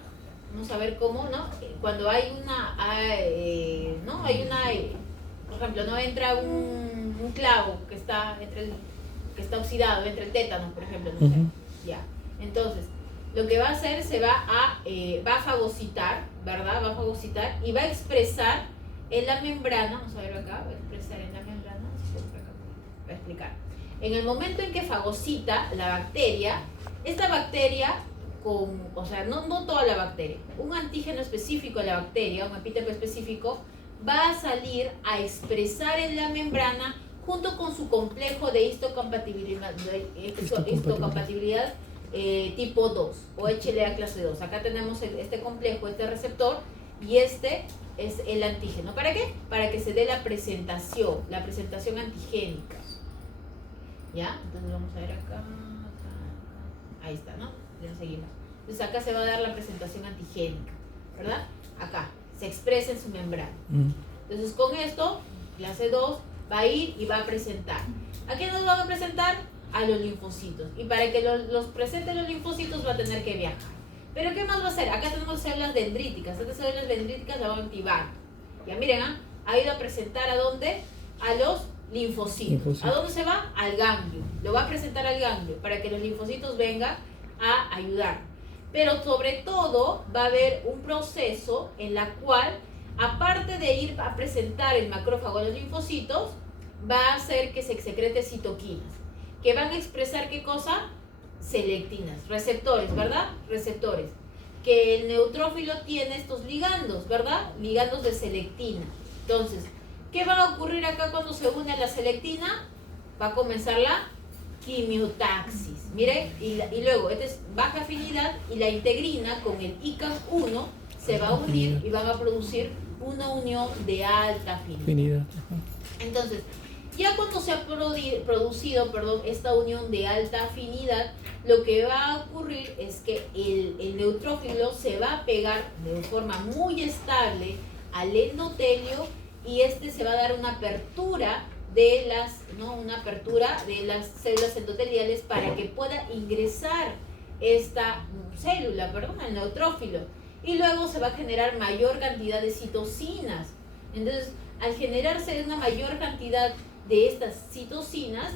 vamos a ver cómo, ¿no? Cuando hay por ejemplo, no entra un clavo que está oxidado, entre el tétano, por ejemplo, no sé. Ya. Entonces, lo que va a hacer va a fagocitar, ¿verdad? Va a fagocitar y va a expresar en la membrana, vamos a ver acá, va a expresar en la membrana, va a explicar. En el momento en que fagocita la bacteria, esta bacteria no toda la bacteria, un antígeno específico de la bacteria, un epíteto específico, va a salir a expresar en la membrana junto con su complejo de histocompatibilidad tipo 2 o HLA clase 2. Acá tenemos este complejo, este receptor, y este es el antígeno. ¿Para qué? Para que se dé la presentación antigénica. ¿Ya? Entonces vamos a ver acá. Ahí está, ¿no? Ya seguimos. Entonces acá se va a dar la presentación antigénica, ¿verdad? Acá, se expresa en su membrana. Entonces con esto, clase 2 va a ir y va a presentar. ¿A qué nos van a presentar? A los linfocitos. Y para que los presente los linfocitos va a tener que viajar. ¿Pero qué más va a hacer? Acá tenemos células dendríticas. Estas células dendríticas la van a activar. Ya miren, ha ido a presentar ¿a dónde? A los linfocitos. ¿A dónde se va? Al ganglio. Lo va a presentar al ganglio para que los linfocitos vengan a ayudar. Pero sobre todo va a haber un proceso en la cual, aparte de ir a presentar el macrófago a los linfocitos, va a hacer que se secrete citoquinas, que van a expresar ¿qué cosa? Selectinas, receptores, ¿verdad? Receptores. Que el neutrófilo tiene estos ligandos, ¿verdad? Ligandos de selectina. Entonces, ¿qué va a ocurrir acá cuando se une la selectina? Va a comenzar la quimiotaxis. Mire, y luego, esta es baja afinidad y la integrina con el ICAM1 se va a unir y van a producir una unión de alta afinidad. Entonces, ya cuando se ha producido esta unión de alta afinidad, lo que va a ocurrir es que el neutrófilo se va a pegar de forma muy estable al endotelio y se va a dar una apertura de las células endoteliales para que pueda ingresar esta célula, el neutrófilo. Y luego se va a generar mayor cantidad de citocinas. Entonces, al generarse una mayor cantidad de estas citocinas,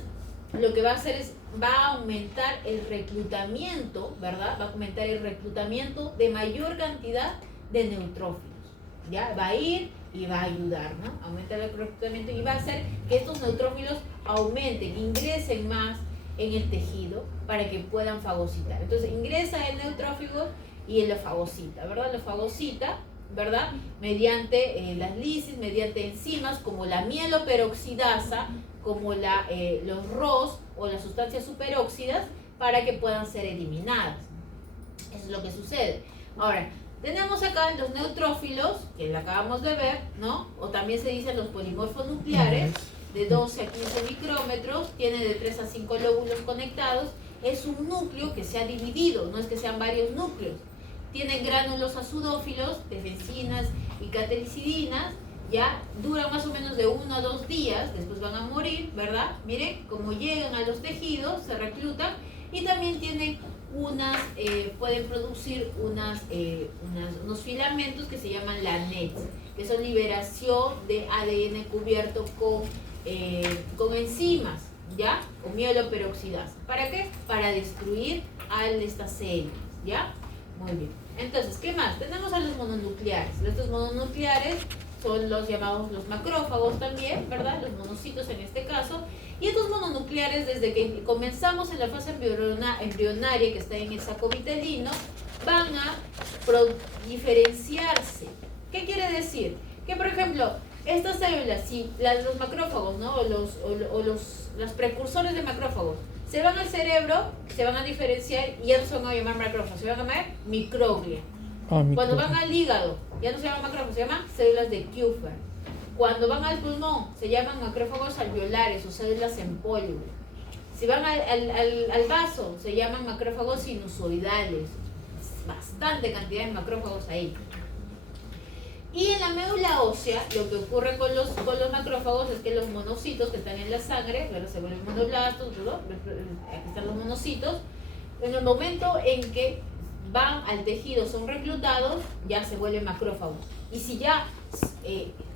lo que va a hacer va a aumentar el reclutamiento, ¿verdad? Va a aumentar el reclutamiento de mayor cantidad de neutrófilos. ¿Ya? Va a ir y va a ayudar, ¿no? Aumentar el reclutamiento y va a hacer que estos neutrófilos aumenten, ingresen más en el tejido para que puedan fagocitar. Entonces ingresa el neutrófilo y él lo fagocita, ¿verdad? Lo fagocita, ¿verdad? Mediante las lisis, mediante enzimas como la mieloperoxidasa, como los ROS o las sustancias superóxidas, para que puedan ser eliminadas. Eso es lo que sucede. Ahora, tenemos acá los neutrófilos, que lo acabamos de ver, ¿no? O también se dicen los polimorfos nucleares, de 12 a 15 micrómetros, tiene de 3 a 5 lóbulos conectados, es un núcleo que se ha dividido, no es que sean varios núcleos. Tienen gránulos azudófilos, defensinas y catericidinas, ya duran más o menos de 1 a 2 días, después van a morir, ¿verdad? Miren, como llegan a los tejidos, se reclutan y también tienen pueden producir unos filamentos que se llaman lanets, que son liberación de ADN cubierto con enzimas, ¿ya? Con mieloperoxidasa. ¿Para qué? Para destruir a estas células, ¿ya? Muy bien. Entonces, ¿qué más? Tenemos a los mononucleares. Estos mononucleares son los llamados los macrófagos también, ¿verdad? Los monocitos en este caso. Y estos mononucleares, desde que comenzamos en la fase embrionaria, que está en el saco vitelino, van a diferenciarse. ¿Qué quiere decir? Que, por ejemplo, estas células, si los macrófagos, ¿no? Los precursores de macrófagos se van al cerebro, se van a diferenciar y ya no se van a llamar macrófagos, se van a llamar microglia. Cuando van al hígado, ya no se llaman macrófagos, se llaman células de Kupffer. Cuando van al pulmón, se llaman macrófagos alveolares o células en polvo. Si van al vaso, se llaman macrófagos sinusoidales. Bastante cantidad de macrófagos ahí. Y en la médula ósea, lo que ocurre con los macrófagos es que los monocitos que están en la sangre, ¿verdad? Se vuelven monoblastos, ¿verdad? Aquí están los monocitos. En el momento en que van al tejido, son reclutados, ya se vuelven macrófagos. Y si ya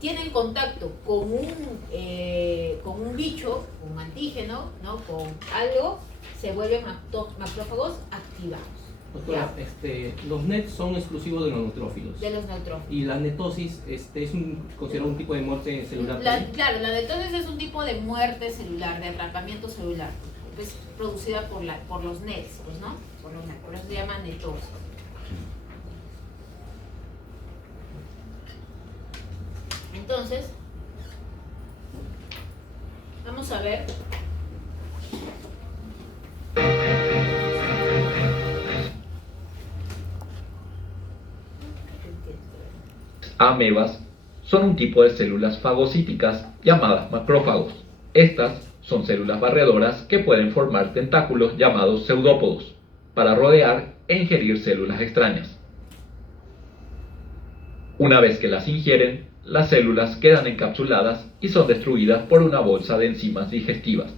tienen contacto con un bicho, con un antígeno, ¿no? Con algo, se vuelven macrófagos activados. Doctora, los NETs son exclusivos de los neutrófilos. De los neutrófilos. Y la netosis es considerado un tipo de muerte celular. Claro, la netosis es un tipo de muerte celular, de atrapamiento celular. Es producida por los NETs, pues, ¿no? Por eso se llama netosis. Entonces, vamos a ver. Amebas son un tipo de células fagocíticas llamadas macrófagos. Estas son células barredoras que pueden formar tentáculos llamados pseudópodos para rodear e ingerir células extrañas. Una vez que las ingieren, las células quedan encapsuladas y son destruidas por una bolsa de enzimas digestivas.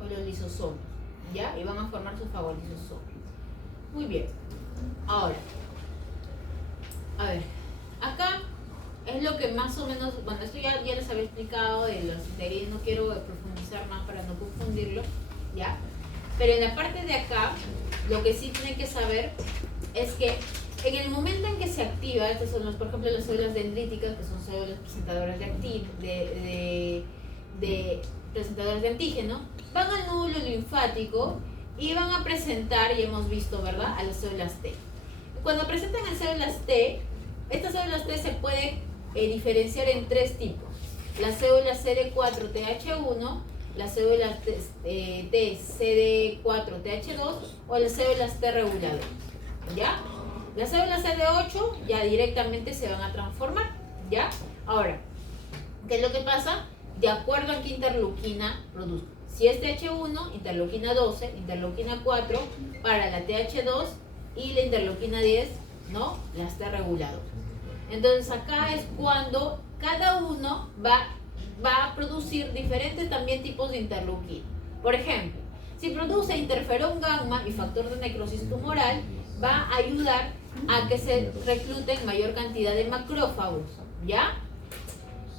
O los lisosomas, ¿ya? Y van a formar sus fagolisosomas. Muy bien. Ahora, a ver, acá es lo que más o menos, bueno, esto ya les había explicado de los integrantes, no quiero profundizar más para no confundirlo, ¿ya? Pero en la parte de acá, lo que sí tienen que saber es que en el momento en que se activa, estas son por ejemplo las células dendríticas, que son células presentadoras de presentadoras de antígeno, van al nódulo linfático y van a presentar, y hemos visto, ¿verdad?, a las células T. Cuando presentan a células T, estas células T se pueden diferenciar en 3 tipos: las células CD4-TH1, las células CD4-TH2 o las células T reguladoras, ¿ya? Las células CD8 ya directamente se van a transformar, ¿ya? Ahora, ¿qué es lo que pasa? De acuerdo a qué interleuquina produce. Si es TH1, interleuquina 12, interleuquina 4 para la TH2 y la interleuquina 10, ¿no? Las T reguladoras. Entonces acá es cuando cada uno va a producir diferentes también tipos de interleuquina. Por ejemplo, si produce interferón gamma y factor de necrosis tumoral, va a ayudar a que se recluten mayor cantidad de macrófagos, ¿ya?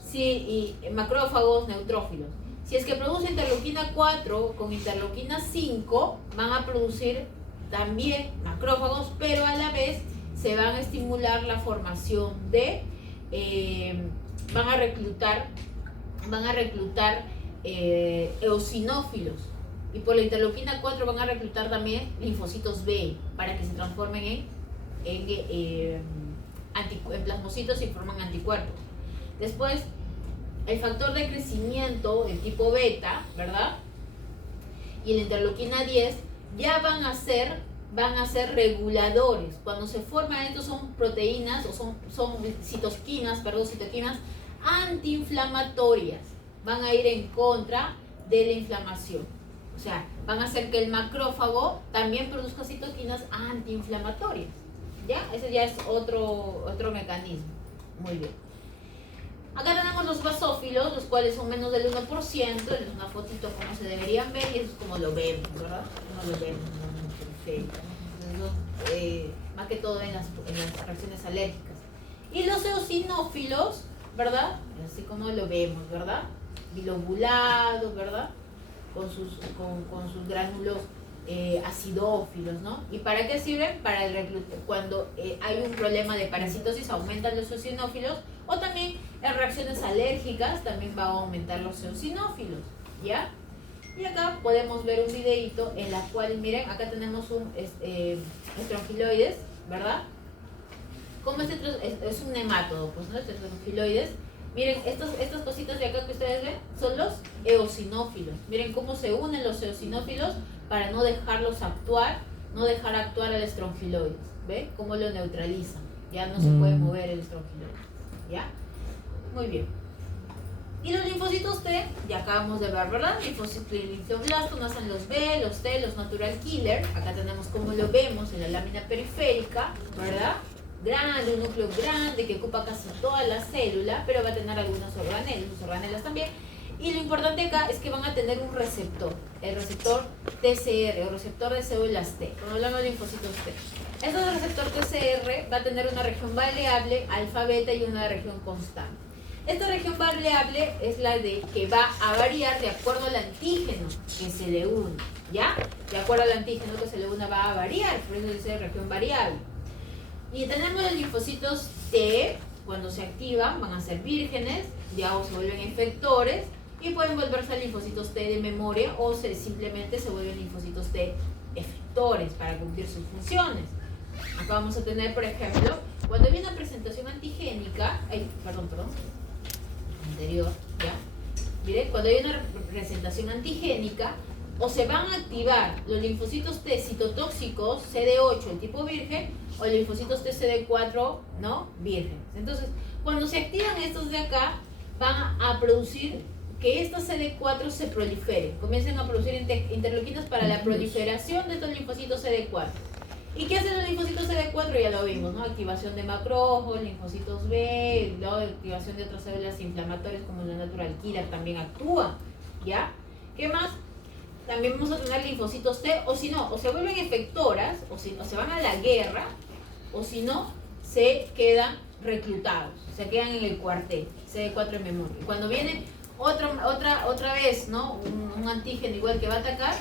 Sí, y macrófagos neutrófilos. Si es que produce interleuquina 4 con interleuquina 5, van a producir también macrófagos, pero a la vez se van a estimular la formación de, van a reclutar eosinófilos, y por la interleuquina 4 van a reclutar también linfocitos B para que se transformen en plasmocitos y forman anticuerpos. Después, el factor de crecimiento, el tipo beta, ¿verdad?, y la interleuquina 10 ya van a ser reguladores. Cuando se forman estos son proteínas o son citoquinas antiinflamatorias. Van a ir en contra de la inflamación. O sea, van a hacer que el macrófago también produzca citoquinas antiinflamatorias. ¿Ya? Ese ya es otro mecanismo. Muy bien. Acá tenemos los basófilos, los cuales son menos del 1%, es una fotito como se deberían ver y eso es como lo vemos, ¿verdad? Como lo vemos, ¿no? Perfecto. Entonces, más que todo en las reacciones alérgicas. Y los eosinófilos, ¿verdad? Así como lo vemos, ¿verdad? Bilobulados, ¿verdad? Con sus gránulos acidófilos, ¿no? ¿Y para qué sirven? Para cuando hay un problema de parasitosis aumentan los eosinófilos, o también en reacciones alérgicas también va a aumentar los eosinófilos, ¿ya? Y acá podemos ver un videito en la cual, miren, acá tenemos un estrongiloides, ¿verdad? Como es un nemátodo, pues, ¿no? Este estrongiloides. Miren, estas cositas de acá que ustedes ven son los eosinófilos. Miren cómo se unen los eosinófilos para no dejarlos actuar, no dejar actuar al estrongiloides. ¿Ve? Cómo lo neutralizan. Ya no se puede mover el estrongiloides. ¿Ya? Muy bien. Y los linfocitos T, ya acabamos de ver, ¿verdad? Linfoblastos, nacen los B, los T, los natural killer. Acá tenemos como lo vemos en la lámina periférica, ¿verdad? Grande, un núcleo grande que ocupa casi toda la célula, pero va a tener algunos organelas también. Y lo importante acá es que van a tener un receptor, el receptor TCR o receptor de células T. Cuando hablamos de linfocitos T, este receptor TCR va a tener una región variable, alfa, beta y una región constante. Esta región variable es la que va a variar de acuerdo al antígeno que se le une, ¿ya? De acuerdo al antígeno que se le une va a variar, por eso dice región variable. Y tenemos los linfocitos T, cuando se activan van a ser vírgenes, ya o se vuelven efectores y pueden volverse a linfocitos T de memoria o simplemente se vuelven linfocitos T efectores para cumplir sus funciones. Acá vamos a tener, por ejemplo, cuando hay una presentación antigénica, anterior, ¿ya? Miren, cuando hay una presentación antigénica, o se van a activar los linfocitos T citotóxicos CD8, el tipo virgen, o linfocitos T CD4, ¿no? Vírgenes. Entonces, cuando se activan estos de acá, van a producir que estos CD4 se proliferen, comiencen a producir interleuquinas para la proliferación de estos linfocitos CD4. ¿Y qué hacen los linfocitos CD4? Ya lo vimos, ¿no? Activación de macrófagos, linfocitos B, ¿no? Activación de otras células inflamatorias como la natural killer también actúa, ¿ya? ¿Qué más? También vamos a tener linfocitos T, o si no, o se vuelven efectoras, o se van a la guerra, o si no, se quedan reclutados, se quedan en el cuartel, CD4 en memoria. Y cuando viene otra vez, ¿no? Un antígeno igual que va a atacar,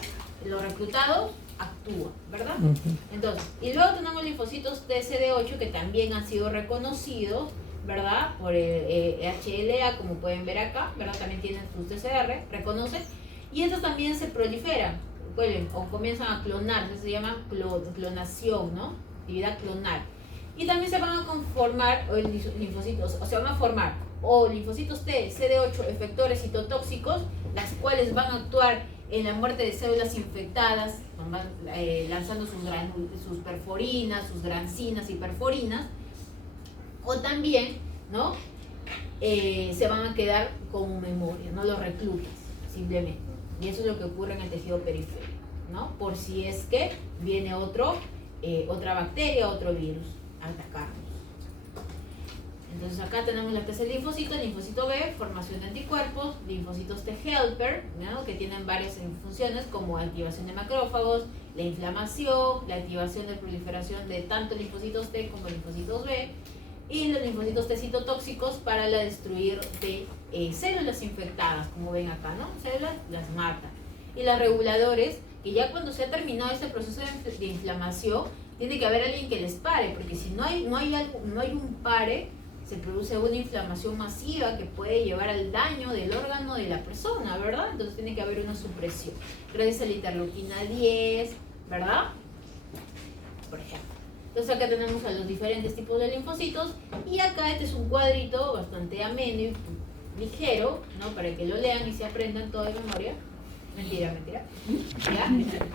los reclutados actúan, ¿verdad? Entonces, y luego tenemos linfocitos TCD8 que también han sido reconocidos, ¿verdad? Por el HLA, como pueden ver acá, ¿verdad? También tienen sus TCR, reconocen, y estos también se proliferan, o comienzan a clonar, se llama clonación, ¿no? Actividad clonal. Y también se van a conformar linfocitos, o se van a formar o linfocitos T, CD8, efectores citotóxicos, las cuales van a actuar en la muerte de células infectadas, lanzando sus perforinas, sus grancinas y perforinas, o también, ¿no? Se van a quedar como memoria, no los reclutas, simplemente. Y eso es lo que ocurre en el tejido periférico, ¿no? Por si es que viene otra bacteria, otro virus a atacarnos. Entonces acá tenemos la clase de linfocito, linfocito B, formación de anticuerpos, linfocitos T helper, ¿no? Que tienen varias funciones como activación de macrófagos, la inflamación, la activación de proliferación de tanto linfocitos T como linfocitos B, y los linfocitos T citotóxicos para la destruir de células infectadas, como ven acá, ¿no? Células las mata. Y los reguladores, que ya cuando se ha terminado este proceso de inflamación, tiene que haber alguien que les pare, porque si no hay un pare, se produce una inflamación masiva que puede llevar al daño del órgano de la persona, ¿verdad? Entonces tiene que haber una supresión. Gracias a la interleuquina 10, ¿verdad? Por ejemplo. Entonces acá tenemos a los diferentes tipos de linfocitos y acá este es un cuadrito bastante ameno y ligero, ¿no? Para que lo lean y se aprendan todo de memoria. Mentira. ¿Ya?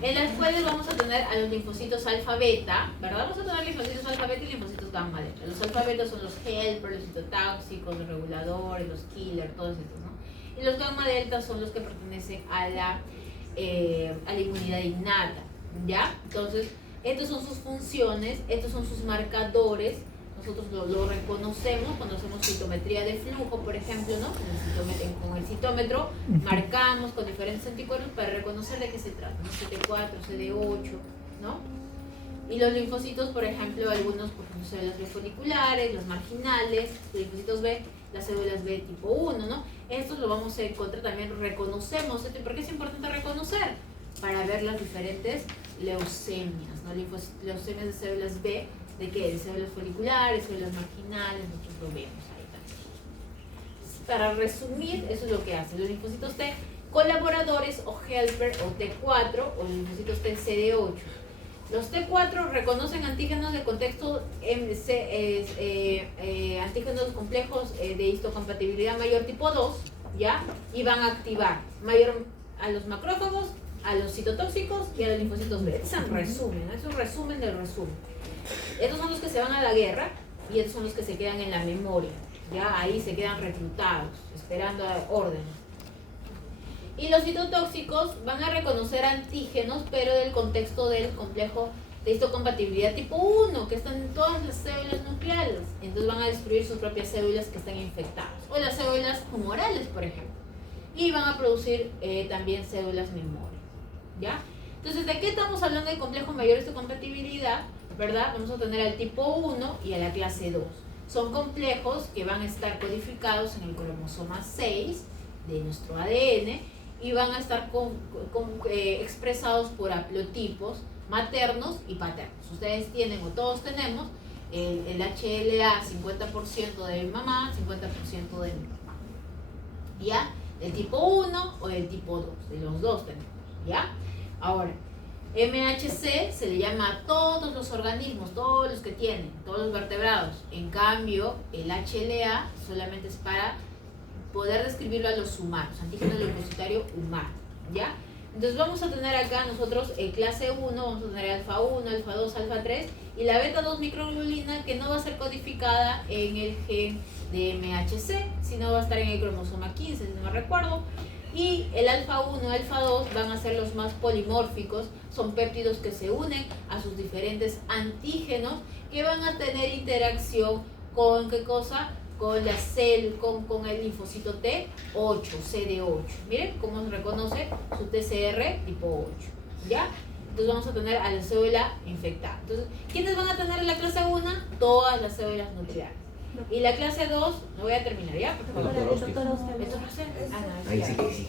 En las cuales vamos a tener a los linfocitos alfa-beta, ¿verdad? Vamos a tener linfocitos alfa-beta y linfocitos gamma-delta. Los alfa-beta son los helpers, los citotóxicos, los reguladores, los killers, todos estos, ¿no? Y los gamma-delta son los que pertenecen a la inmunidad innata, ¿ya? Entonces, estas son sus funciones, estos son sus marcadores, nosotros lo reconocemos cuando hacemos citometría de flujo, por ejemplo, ¿no? Con el citómetro marcamos con diferentes anticuerpos para reconocer de qué se trata, ¿no? CD4, CD8, ¿no? Y los linfocitos, por ejemplo, algunos, por ejemplo, células B foliculares, los marginales, los linfocitos B, las células B tipo 1, ¿no? Estos lo vamos a encontrar también, reconocemos. ¿Por qué es importante reconocer? Para ver las diferentes leucemias, ¿no? Leucemias de células B, ¿de qué? De células foliculares, células marginales, nosotros lo vemos ahí también. Para resumir, eso es lo que hacen los linfocitos T colaboradores o helper o T4 o los linfocitos T CD8. Los T4 reconocen antígenos de contexto antígenos complejos de histocompatibilidad mayor tipo 2, ¿ya? Y van a activar a los macrófagos, a los citotóxicos y a los linfocitos B. Es un resumen, ¿no? Es un resumen del resumen. Estos son los que se van a la guerra y estos son los que se quedan en la memoria, ¿ya? Ahí se quedan reclutados, esperando órdenes. Y los citotóxicos van a reconocer antígenos, pero del contexto del complejo de histocompatibilidad tipo 1, que están en todas las células nucleares. Entonces van a destruir sus propias células que están infectadas, o las células tumorales, por ejemplo. Y van a producir también células memoria, ¿ya? Entonces, ¿de qué estamos hablando de complejo mayor de histocompatibilidad? ¿Verdad? Vamos a tener al tipo 1 y a la clase 2. Son complejos que van a estar codificados en el cromosoma 6 de nuestro ADN, y van a estar expresados por haplotipos maternos y paternos. Ustedes tienen, o todos tenemos, el HLA 50% de mi mamá, 50% de mi papá. ¿Ya? El tipo 1 o el tipo 2, de los dos tenemos. ¿Ya? Ahora, MHC se le llama a todos los organismos, todos los que tienen, todos los vertebrados. En cambio, el HLA solamente es para poder describirlo a los humanos, antígeno leucocitario humano, ¿ya? Entonces vamos a tener acá nosotros clase 1, vamos a tener alfa 1, alfa 2, alfa 3, y la beta 2 microglobulina que no va a ser codificada en el gen de MHC, sino va a estar en el cromosoma 15, si no me recuerdo. Y el alfa 1, alfa 2 van a ser los más polimórficos, son péptidos que se unen a sus diferentes antígenos que van a tener interacción con, ¿qué cosa? Con con el linfocito T8, CD8. Miren cómo se reconoce su TCR tipo 8, ¿ya? Entonces vamos a tener a la célula infectada. Entonces, ¿quiénes van a tener en la clase 1? Todas las células nucleares. Y la clase 2, no voy a terminar, ¿ya? Por favor. ¿Esto no sé? No, Ahí sí que sí.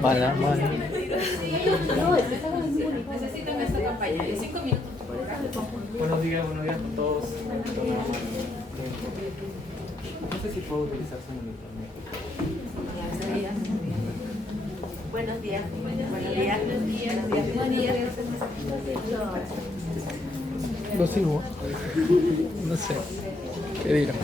Mala. Necesitan esta campaña de 5 minutos. Buenos días con todos. No sé si puedo utilizar su monitor. Buenos días. Lo sigo. No sé. ¿Qué dirán?